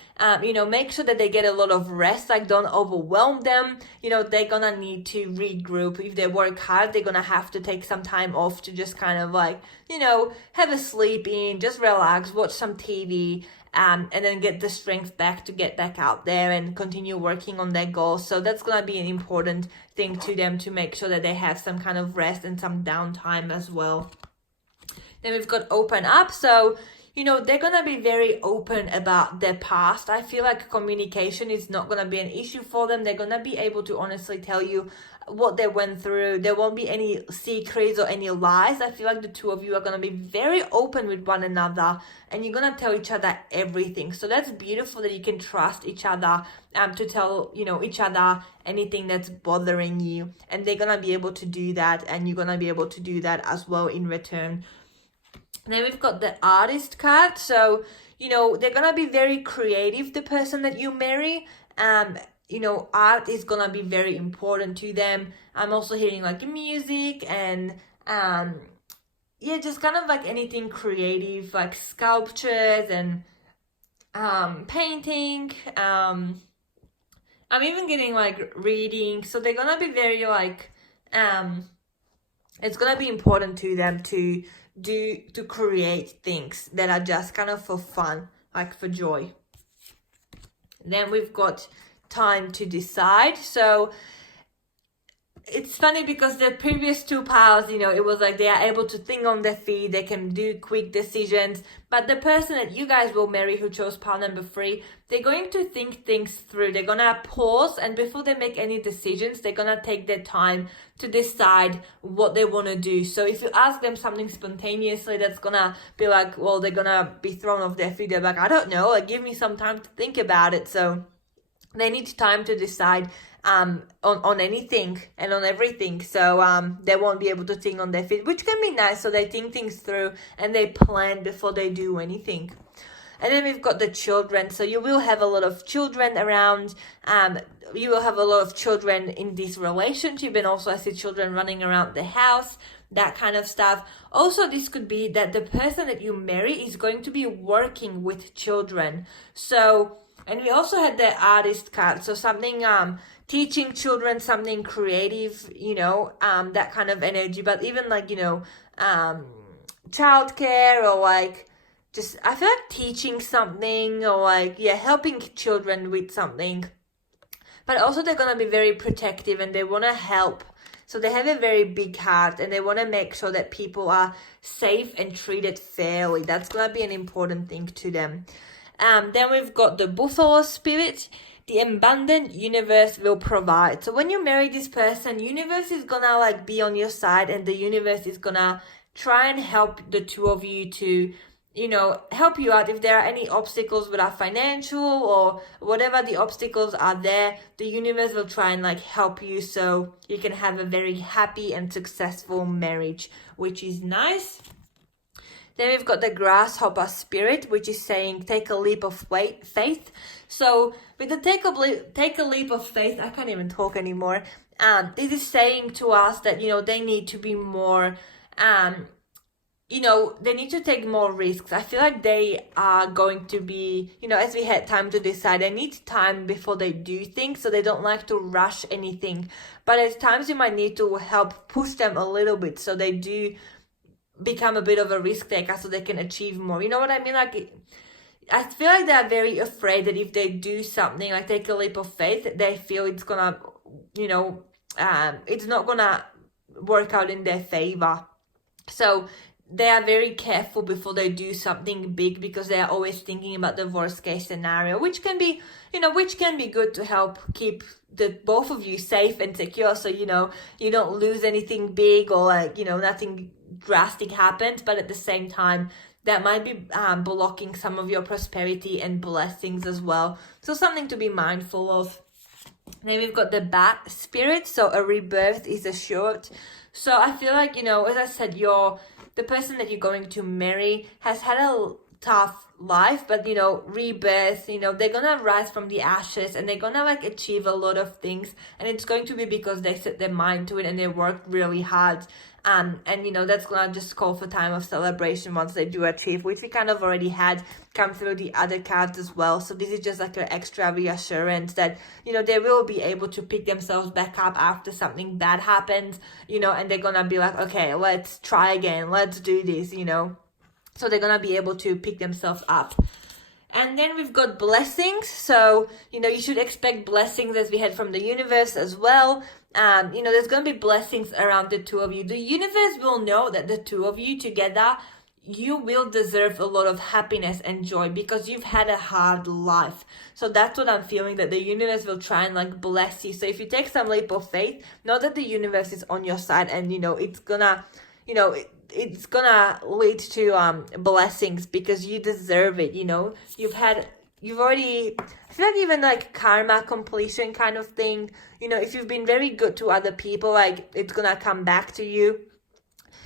you know, make sure that they get a lot of rest. Like don't overwhelm them. You know, they're gonna need to regroup. If they work hard, they're gonna have to take some time off to just kind of like, you know, have a sleep in, just relax, watch some TV, and then get the strength back to get back out there and continue working on their goals. So that's gonna be an important thing to them, to make sure that they have some kind of rest and some downtime as well. Then we've got open up. So, you know, they're going to be very open about their past. I feel like communication is not going to be an issue for them. They're going to be able to honestly tell you what they went through. There won't be any secrets or any lies. I feel like the two of you are going to be very open with one another, and you're going to tell each other everything. So that's beautiful that you can trust each other to tell, you know, each other anything that's bothering you. And they're going to be able to do that, and you're going to be able to do that as well in return. Then we've got the artist card. So, you know, they're going to be very creative, the person that you marry. You know, art is going to be very important to them. I'm also hearing like music and, yeah, just kind of like anything creative, like sculptures and painting. I'm even getting like reading. So they're going to be very like, it's going to be important to them to create things that are just kind of for fun, like for joy. Then we've got time to decide. So it's funny because the previous two piles, you know, it was like they are able to think on their feet, they can do quick decisions. But the person that you guys will marry who chose pile number 3, they're going to think things through. They're gonna pause, and before they make any decisions, they're gonna take their time to decide what they want to do. So if you ask them something spontaneously, that's gonna be like, well, they're gonna be thrown off their feet. They're like, I don't know, like, give me some time to think about it. So they need time to decide on anything and on everything. So they won't be able to think on their feet, which can be nice. So they think things through and they plan before they do anything. And then we've got the children. So you will have a lot of children around. You will have a lot of children in this relationship, and also I see children running around the house, that kind of stuff. Also, this could be that the person that you marry is going to be working with children. So, and we also had the artist card. So something teaching children something creative, you know, that kind of energy. But even like, you know, childcare, or like just, I feel like teaching something, or like, yeah, helping children with something. But also they're going to be very protective and they want to help. So they have a very big heart and they want to make sure that people are safe and treated fairly. That's going to be an important thing to them. Then we've got the buffalo spirit. The abundant universe will provide. So when you marry this person, universe is gonna like be on your side, and the universe is gonna try and help the two of you to, you know, help you out. If there are any obstacles with our financial or whatever the obstacles are there, the universe will try and like help you so you can have a very happy and successful marriage, which is nice. Then we've got the grasshopper spirit, which is saying take a leap of faith. So with the take a leap of faith, I can't even talk anymore. This is saying to us that, you know, they need to be more, you know, they need to take more risks. I feel like they are going to be, you know, as we had time to decide, they need time before they do things, so they don't like to rush anything. But at times you might need to help push them a little bit so they do become a bit of a risk taker so they can achieve more. You know what I mean? Like, I feel like they're very afraid that if they do something, like take a leap of faith, they feel it's gonna, you know, it's not gonna work out in their favor. So they are very careful before they do something big, because they are always thinking about the worst case scenario, which can be, you know, which can be good to help keep the both of you safe and secure. So, you know, you don't lose anything big, or like, you know, nothing drastic happens, but at the same time that might be blocking some of your prosperity and blessings as well. So something to be mindful of. Then we've got the bat spirit. So a rebirth is assured. So I feel like, you know, as I said, the person that you're going to marry has had a tough life, but, you know, rebirth, you know, they're gonna rise from the ashes and they're gonna like achieve a lot of things, and it's going to be because they set their mind to it and they work really hard. And you know, that's gonna just call for time of celebration once they do achieve, which we kind of already had come through the other cards as well. So this is just like an extra reassurance that, you know, they will be able to pick themselves back up after something bad happens, you know, and they're gonna be like, okay, let's try again, let's do this, you know. So they're gonna be able to pick themselves up. And then we've got blessings. So, you know, you should expect blessings as we had from the universe as well. You know, there's going to be blessings around the two of you. The universe will know that the two of you together, you will deserve a lot of happiness and joy because you've had a hard life. So that's what I'm feeling, that the universe will try and like bless you. So if you take some leap of faith, know that the universe is on your side, and, you know, it's gonna, you know, it's gonna lead to blessings because you deserve it. You know, you've already, I feel like even like karma completion kind of thing, you know, if you've been very good to other people, like it's gonna come back to you.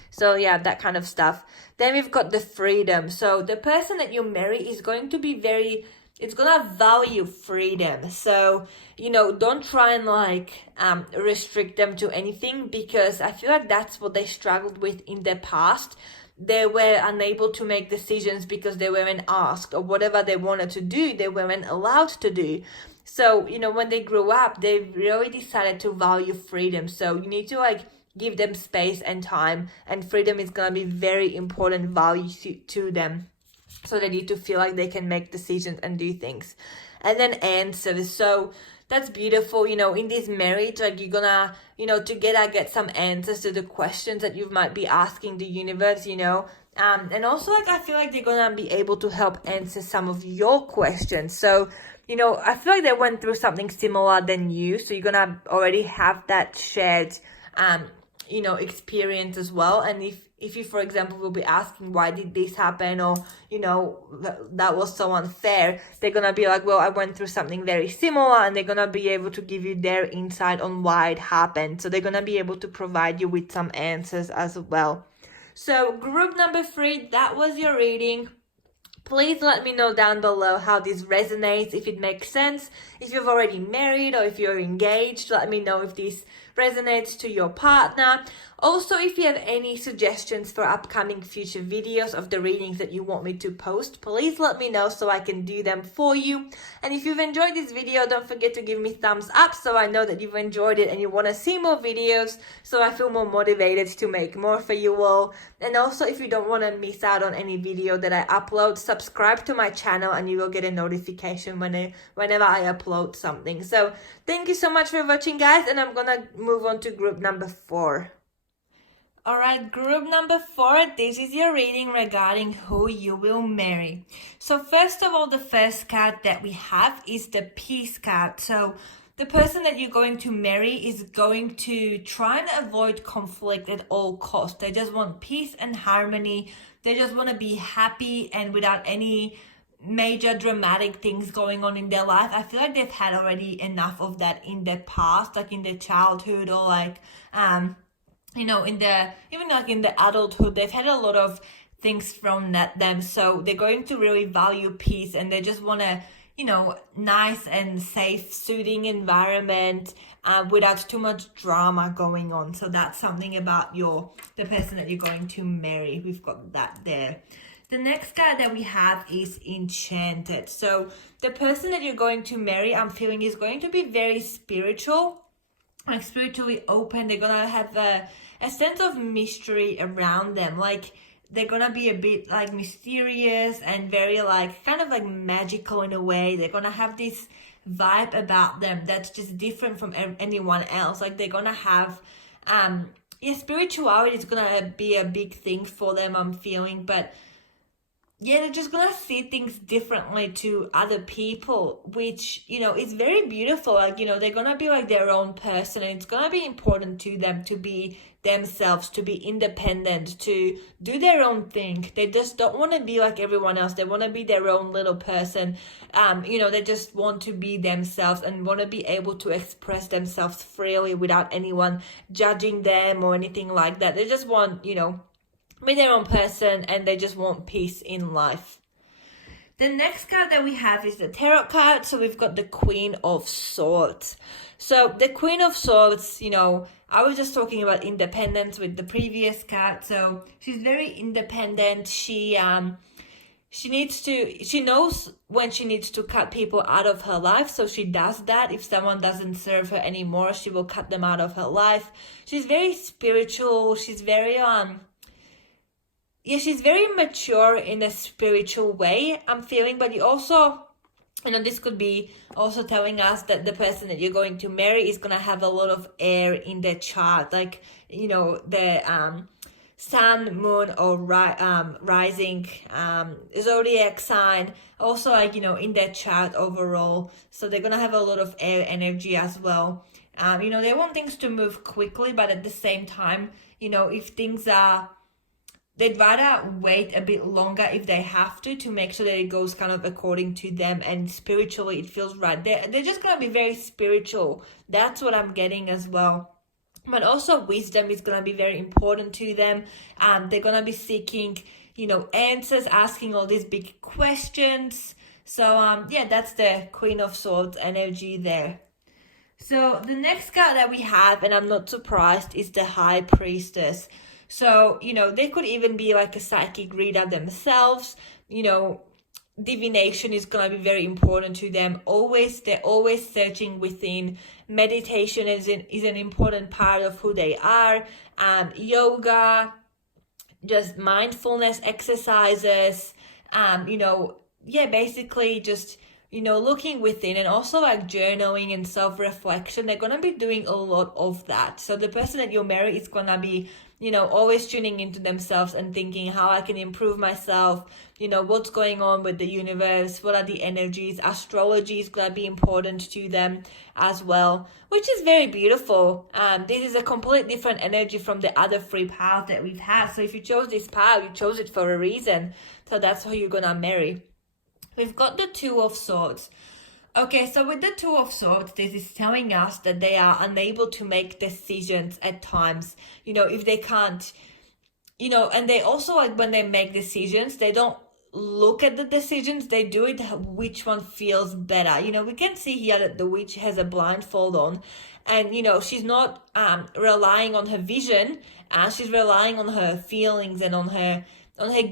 So yeah, that kind of stuff. Then we've got the freedom. So the person that you marry is going to be it's gonna value freedom. So, you know, don't try and like restrict them to anything, because I feel like that's what they struggled with in the past. They were unable to make decisions because they weren't asked, or whatever they wanted to do, they weren't allowed to do. So, you know, when they grew up, they really decided to value freedom. So you need to like give them space and time, and freedom is gonna be very important value to them. So they need to feel like they can make decisions and do things. And then answers. So that's beautiful. In this marriage, like, you're gonna, together get some answers to the questions that you might be asking the universe, and also, like, I feel like they're gonna be able to help answer some of your questions. So, I feel like they went through something similar than you, so you're gonna already have that shared, experience as well. And if you, for example, will be asking, why did this happen, or that was so unfair, they're gonna be like, well, I went through something very similar, and they're gonna be able to give you their insight on why it happened. So they're gonna be able to provide you with some answers as well. So group number 3, that was your reading. Please let me know down below how this resonates, if it makes sense. If you've already married or if you're engaged, let me know if this resonates to your partner. Also, if you have any suggestions for upcoming future videos of the readings that you want me to post, please let me know so I can do them for you. And if you've enjoyed this video, don't forget to give me thumbs up so I know that you've enjoyed it and you want to see more videos, so I feel more motivated to make more for you all. And also, if you don't want to miss out on any video that I upload, subscribe to my channel and you will get a notification whenever I upload something. So thank you so much for watching, guys, and I'm gonna move on to group number 4. Alright, group number 4, this is your reading regarding who you will marry. So first of all, the first card that we have is the Peace card. So the person that you're going to marry is going to try and avoid conflict at all costs. They just want peace and harmony. They just want to be happy and without any major dramatic things going on in their life. I feel like they've had already enough of that in their past, like in their childhood, or like in the adulthood. They've had a lot of things thrown at them, so they're going to really value peace, and they just want a nice and safe, soothing environment without too much drama going on. So that's something about the person that you're going to marry. We've got that there. The next card that we have is Enchanted. So the person that you're going to marry, I'm feeling, is going to be very spiritual, like spiritually open. They're gonna have a sense of mystery around them. Like, they're gonna be a bit like mysterious and very like kind of like magical in a way. They're gonna have this vibe about them that's just different from anyone else. Like, they're gonna have spirituality is gonna be a big thing for them, I'm feeling. But yeah, they're just gonna see things differently to other people, which, is very beautiful. Like, they're gonna be like their own person, and it's gonna be important to them to be themselves, to be independent, to do their own thing. They just don't want to be like everyone else. They want to be their own little person. They just want to be themselves and want to be able to express themselves freely without anyone judging them or anything like that. They just want, be their own person, and they just want peace in life. The next card that we have is the Tarot card. So we've got the Queen of Swords. So the Queen of Swords, I was just talking about independence with the previous card. So she's very independent. She knows when she needs to cut people out of her life. So she does that. If someone doesn't serve her anymore, she will cut them out of her life. She's very spiritual. She's very she's very mature in a spiritual way, I'm feeling. But you also, this could be also telling us that the person that you're going to marry is going to have a lot of air in their chart. Like, the sun, moon, or rising zodiac sign. Also, like, in their chart overall. So they're going to have a lot of air energy as well. They want things to move quickly, but at the same time, if things are, they'd rather wait a bit longer if they have to make sure that it goes kind of according to them, and spiritually it feels right. They're just going to be very spiritual. That's what I'm getting as well. But also wisdom is going to be very important to them. They're going to be seeking, answers, asking all these big questions. So, that's the Queen of Swords energy there. So the next card that we have, and I'm not surprised, is the High Priestess. So, they could even be like a psychic reader themselves. Divination is going to be very important to them. They're always searching within. Meditation is an important part of who they are. Yoga, just mindfulness exercises, basically just looking within, and also like journaling and self-reflection. They're going to be doing a lot of that. So the person that you'll marry is going to be, always tuning into themselves and thinking how I can improve myself, what's going on with the universe, what are the energies. Astrology is going to be important to them as well, which is very beautiful. This is a completely different energy from the other three paths that we've had. So if you chose this path, you chose it for a reason. So that's who you're going to marry. We've got the Two of Swords. Okay, so with the Two of Swords, this is telling us that they are unable to make decisions at times. If they can't, and they also, like, when they make decisions, they don't look at the decisions, they do it which one feels better. We can see here that the witch has a blindfold on, and she's not relying on her vision, she's relying on her feelings and on her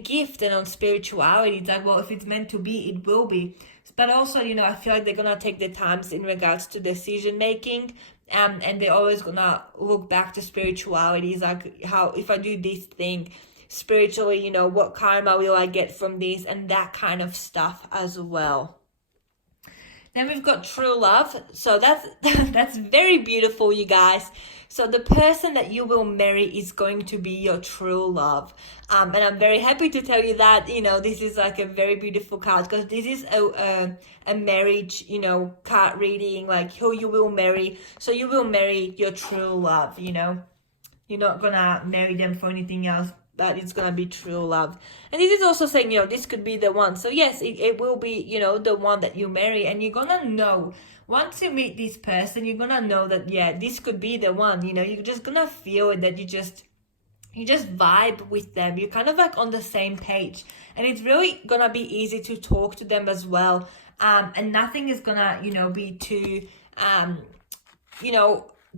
gift and on spirituality. It's like, well, if it's meant to be, it will be. But also, I feel like they're gonna take the times in regards to decision making, and they're always gonna look back to spirituality. It's like, how, if I do this thing spiritually, what karma will I get from this, and that kind of stuff as well. Then we've got true love. So that's very beautiful, you guys. So the person that you will marry is going to be your true love. And I'm very happy to tell you that, this is like a very beautiful card, because this is a marriage, card reading, like who you will marry. So you will marry your true love, You're not gonna marry them for anything else, but it's gonna be true love. And this is also saying, this could be the one. So yes, it will be, the one that you marry, and you're gonna know. Once you meet this person, you're gonna know that, yeah, this could be the one. You're just gonna feel it, that you just vibe with them. You're kind of like on the same page, and it's really gonna be easy to talk to them as well. And nothing is gonna, be too,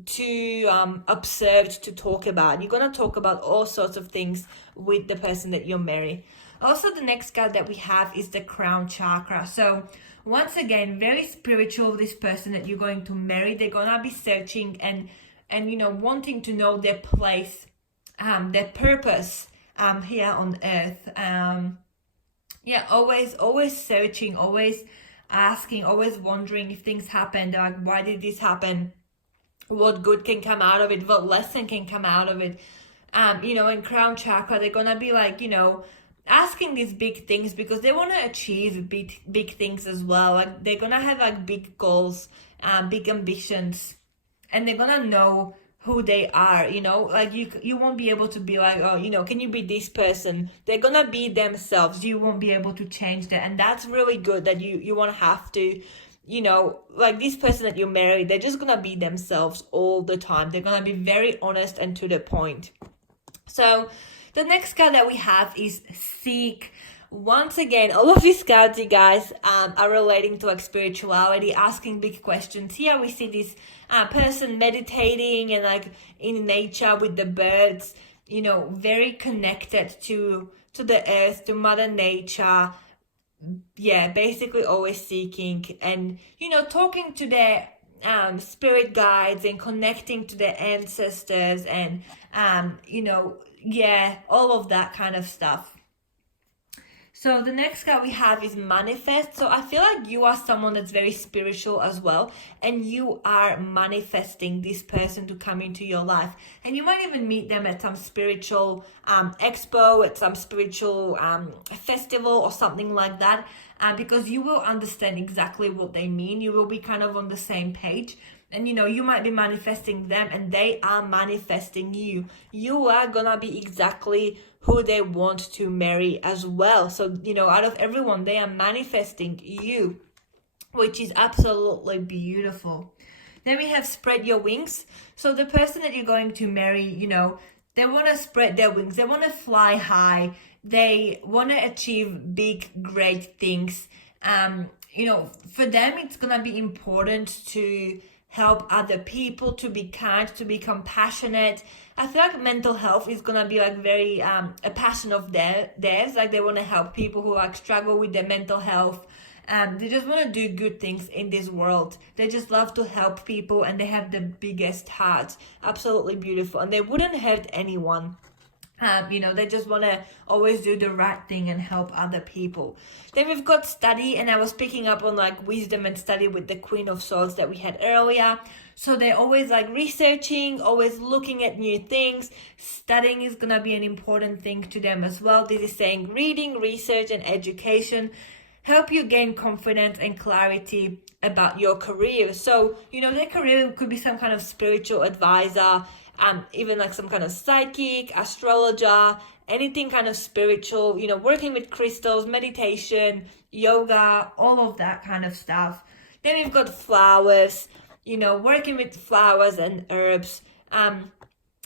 too absurd to talk about. You're gonna talk about all sorts of things with the person that you'll marry. Also, the next card that we have is the crown chakra. So once again, very spiritual, this person that you're going to marry. They're gonna be searching and wanting to know their place, their purpose here on earth. Always searching, always asking, always wondering if things happen. They're like, why did this happen? What good can come out of it? What lesson can come out of it? In crown chakra, they're gonna be like, asking these big things because they want to achieve big things as well. Like, they're gonna have like big goals, big ambitions, and they're gonna know who they are. Like, you won't be able to be like, oh, can you be this person? They're gonna be themselves. You won't be able to change that, and that's really good. That you won't have to. Like, this person that you marry, they're just gonna be themselves all the time. They're gonna be very honest and to the point. So the next card that we have is Seek. Once again, all of these cards, you guys, are relating to like spirituality, asking big questions. Here we see this person meditating and like in nature with the birds, very connected to the earth, to Mother Nature. Yeah, basically always seeking and, talking to their spirit guides and connecting to their ancestors and, all of that kind of stuff. So the next card we have is Manifest. So I feel like you are someone that's very spiritual as well, and you are manifesting this person to come into your life. And you might even meet them at some spiritual expo, at some spiritual festival or something like that, because you will understand exactly what they mean. You will be kind of on the same page. And, you might be manifesting them and they are manifesting you. You are gonna be exactly who they want to marry as well. So, out of everyone, they are manifesting you, which is absolutely beautiful. Then we have Spread Your Wings. So the person that you're going to marry, they want to spread their wings. They want to fly high. They want to achieve big, great things. For them, it's going to be important to help other people, to be kind, to be compassionate. I feel like mental health is gonna be like very a passion of theirs. Like, they want to help people who like struggle with their mental health. They just want to do good things in this world. They just love to help people, and they have the biggest heart. Absolutely beautiful, and they wouldn't hurt anyone. They just want to always do the right thing and help other people. Then we've got study, and I was picking up on like wisdom and study with the Queen of Swords that we had earlier. So they're always like researching, always looking at new things. Studying is going to be an important thing to them as well. This is saying reading, research, and education help you gain confidence and clarity about your career. So, their career could be some kind of spiritual advisor, even like some kind of psychic, astrologer, anything kind of spiritual, working with crystals, meditation, yoga, all of that kind of stuff. Then we've got flowers, working with flowers and herbs.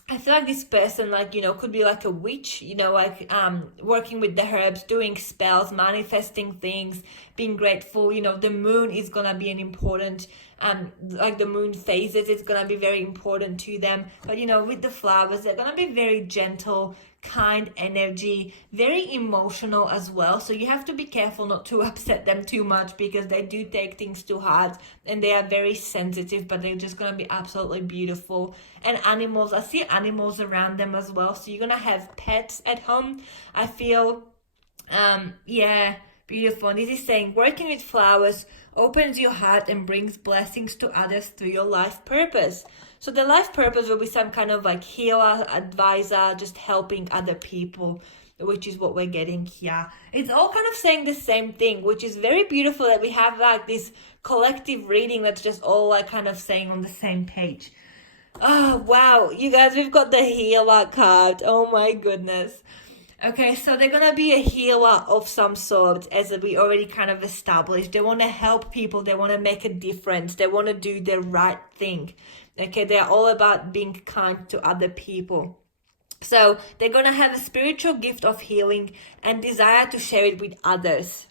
I feel like this person, could be like a witch, working with the herbs, doing spells, manifesting things, being grateful. The moon is going to be an important, the moon phases, it's going to be very important to them. But, with the flowers, they're going to be very gentle, kind energy, very emotional as well. So you have to be careful not to upset them too much, because they do take things too hard and they are very sensitive, but they're just going to be absolutely beautiful. And animals, I see animals around them as well. So you're going to have pets at home, I feel. Beautiful. And this is saying working with flowers opens your heart and brings blessings to others through your life purpose. So the life purpose will be some kind of like healer, advisor, just helping other people, which is what we're getting here. It's all kind of saying the same thing, which is very beautiful that we have like this collective reading that's just all like kind of saying on the same page. Oh, wow. You guys, we've got the healer card. Oh my goodness. Okay, so they're going to be a healer of some sort, as we already kind of established. They want to help people. They want to make a difference. They want to do the right thing. Okay, they're all about being kind to other people. So they're going to have a spiritual gift of healing and desire to share it with others.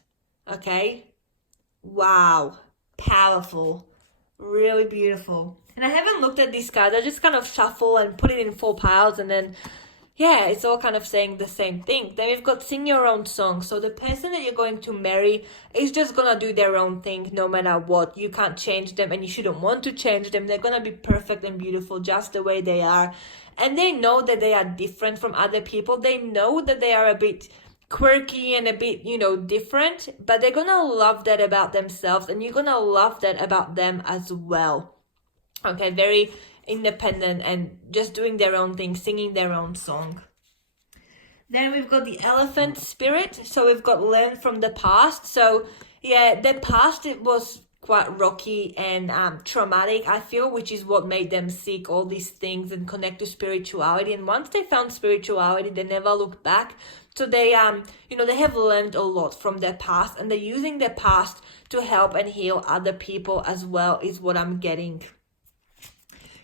Okay? Wow. Powerful. Really beautiful. And I haven't looked at these cards. I just kind of shuffle and put it in 4 piles, and then it's all kind of saying the same thing. Then we've got sing your own song. So the person that you're going to marry is just going to do their own thing no matter what. You can't change them, and you shouldn't want to change them. They're going to be perfect and beautiful just the way they are. And they know that they are different from other people. They know that they are a bit quirky and a bit, different. But they're going to love that about themselves, and you're going to love that about them as well. Okay, very independent and just doing their own thing, singing their own song. Then we've got the elephant spirit. So we've got learn from the past. So the past, it was quite rocky and traumatic, I feel, which is what made them seek all these things and connect to spirituality. And once they found spirituality, they never looked back. So they they have learned a lot from their past, and they're using their past to help and heal other people as well, is what I'm getting.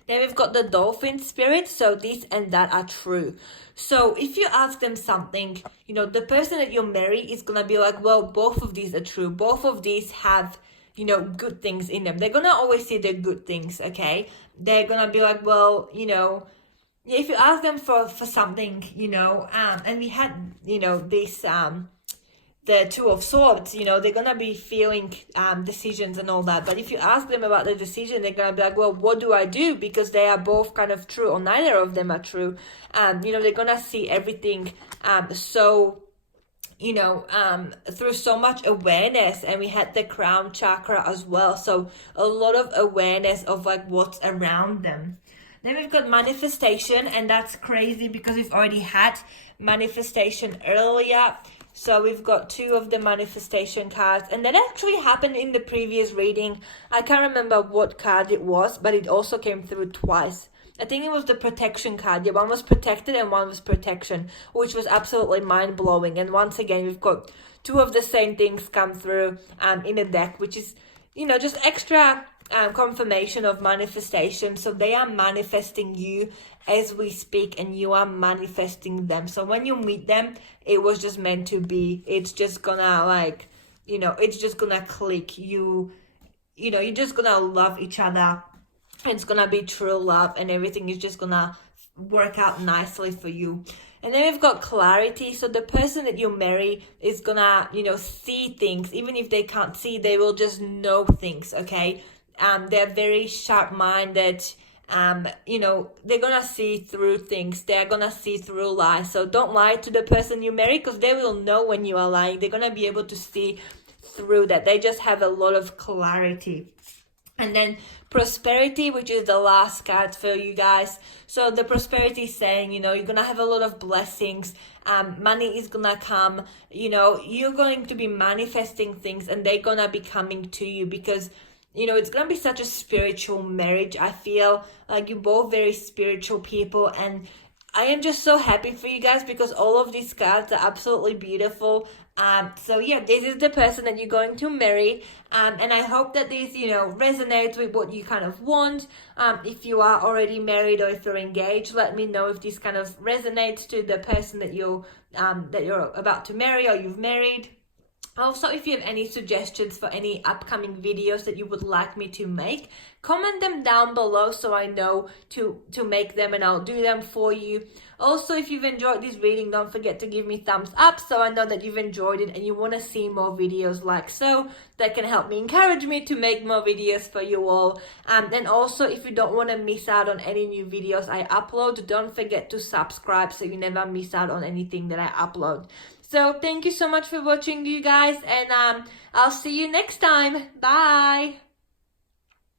Then we've got the dolphin spirit. So this and that are true. So if you ask them something, the person that you marry is going to be like, well, both of these are true. Both of these have, good things in them. They're going to always see the good things, okay? They're going to be like, well, if you ask them for something, and we had, this, the Two of Swords, they're going to be feeling decisions and all that. But if you ask them about the decision, they're going to be like, well, what do I do? Because they are both kind of true, or neither of them are true. They're going to see everything through so much awareness. And we had the crown chakra as well. So a lot of awareness of like what's around them. Then we've got manifestation, and that's crazy because we've already had manifestation earlier. So we've got 2 of the manifestation cards, and that actually happened in the previous reading. I can't remember what card it was, but it also came through twice. I think it was the protection card. Yeah, one was protected and one was protection, which was absolutely mind-blowing. And once again, we've got 2 of the same things come through in a deck, which is, just extra confirmation of manifestation. So they are manifesting you as we speak, and you are manifesting them. So when you meet them, it was just meant to be. It's just gonna it's just gonna click. You're just gonna love each other. It's gonna be true love, and everything is just gonna work out nicely for you. And then we've got clarity. So the person that you marry is gonna, see things. Even if they can't see, they will just know things, okay? They're very sharp-minded. you know, they're gonna see through things. They're gonna see through lies. So don't lie to the person you marry, because they will know when you are lying. They're gonna be able to see through that. They just have a lot of clarity. And then prosperity, which is the last card for you guys. So the prosperity is saying, you know, you're gonna have a lot of blessings. Money is gonna come. You know, you're going to be manifesting things, and they're gonna be coming to you, because, you know, it's gonna be such a spiritual marriage. I feel like you're both very spiritual people, and I am just so happy for you guys, because all of these cards are absolutely beautiful. So yeah, this is the person that you're going to marry, and I hope that this, you know, resonates with what you kind of want. If you are already married or if you're engaged, let me know if this kind of resonates to the person that you're about to marry or you've married. Also, if you have any suggestions for any upcoming videos that you would like me to make, comment them down below so I know to make them, and I'll do them for you. Also, if you've enjoyed this reading, don't forget to give me thumbs up so I know that you've enjoyed it and you want to see more videos like so. That can help me, encourage me to make more videos for you all. And also, if you don't want to miss out on any new videos I upload, don't forget to subscribe so you never miss out on anything that I upload. So thank you so much for watching, you guys, and I'll see you next time. Bye.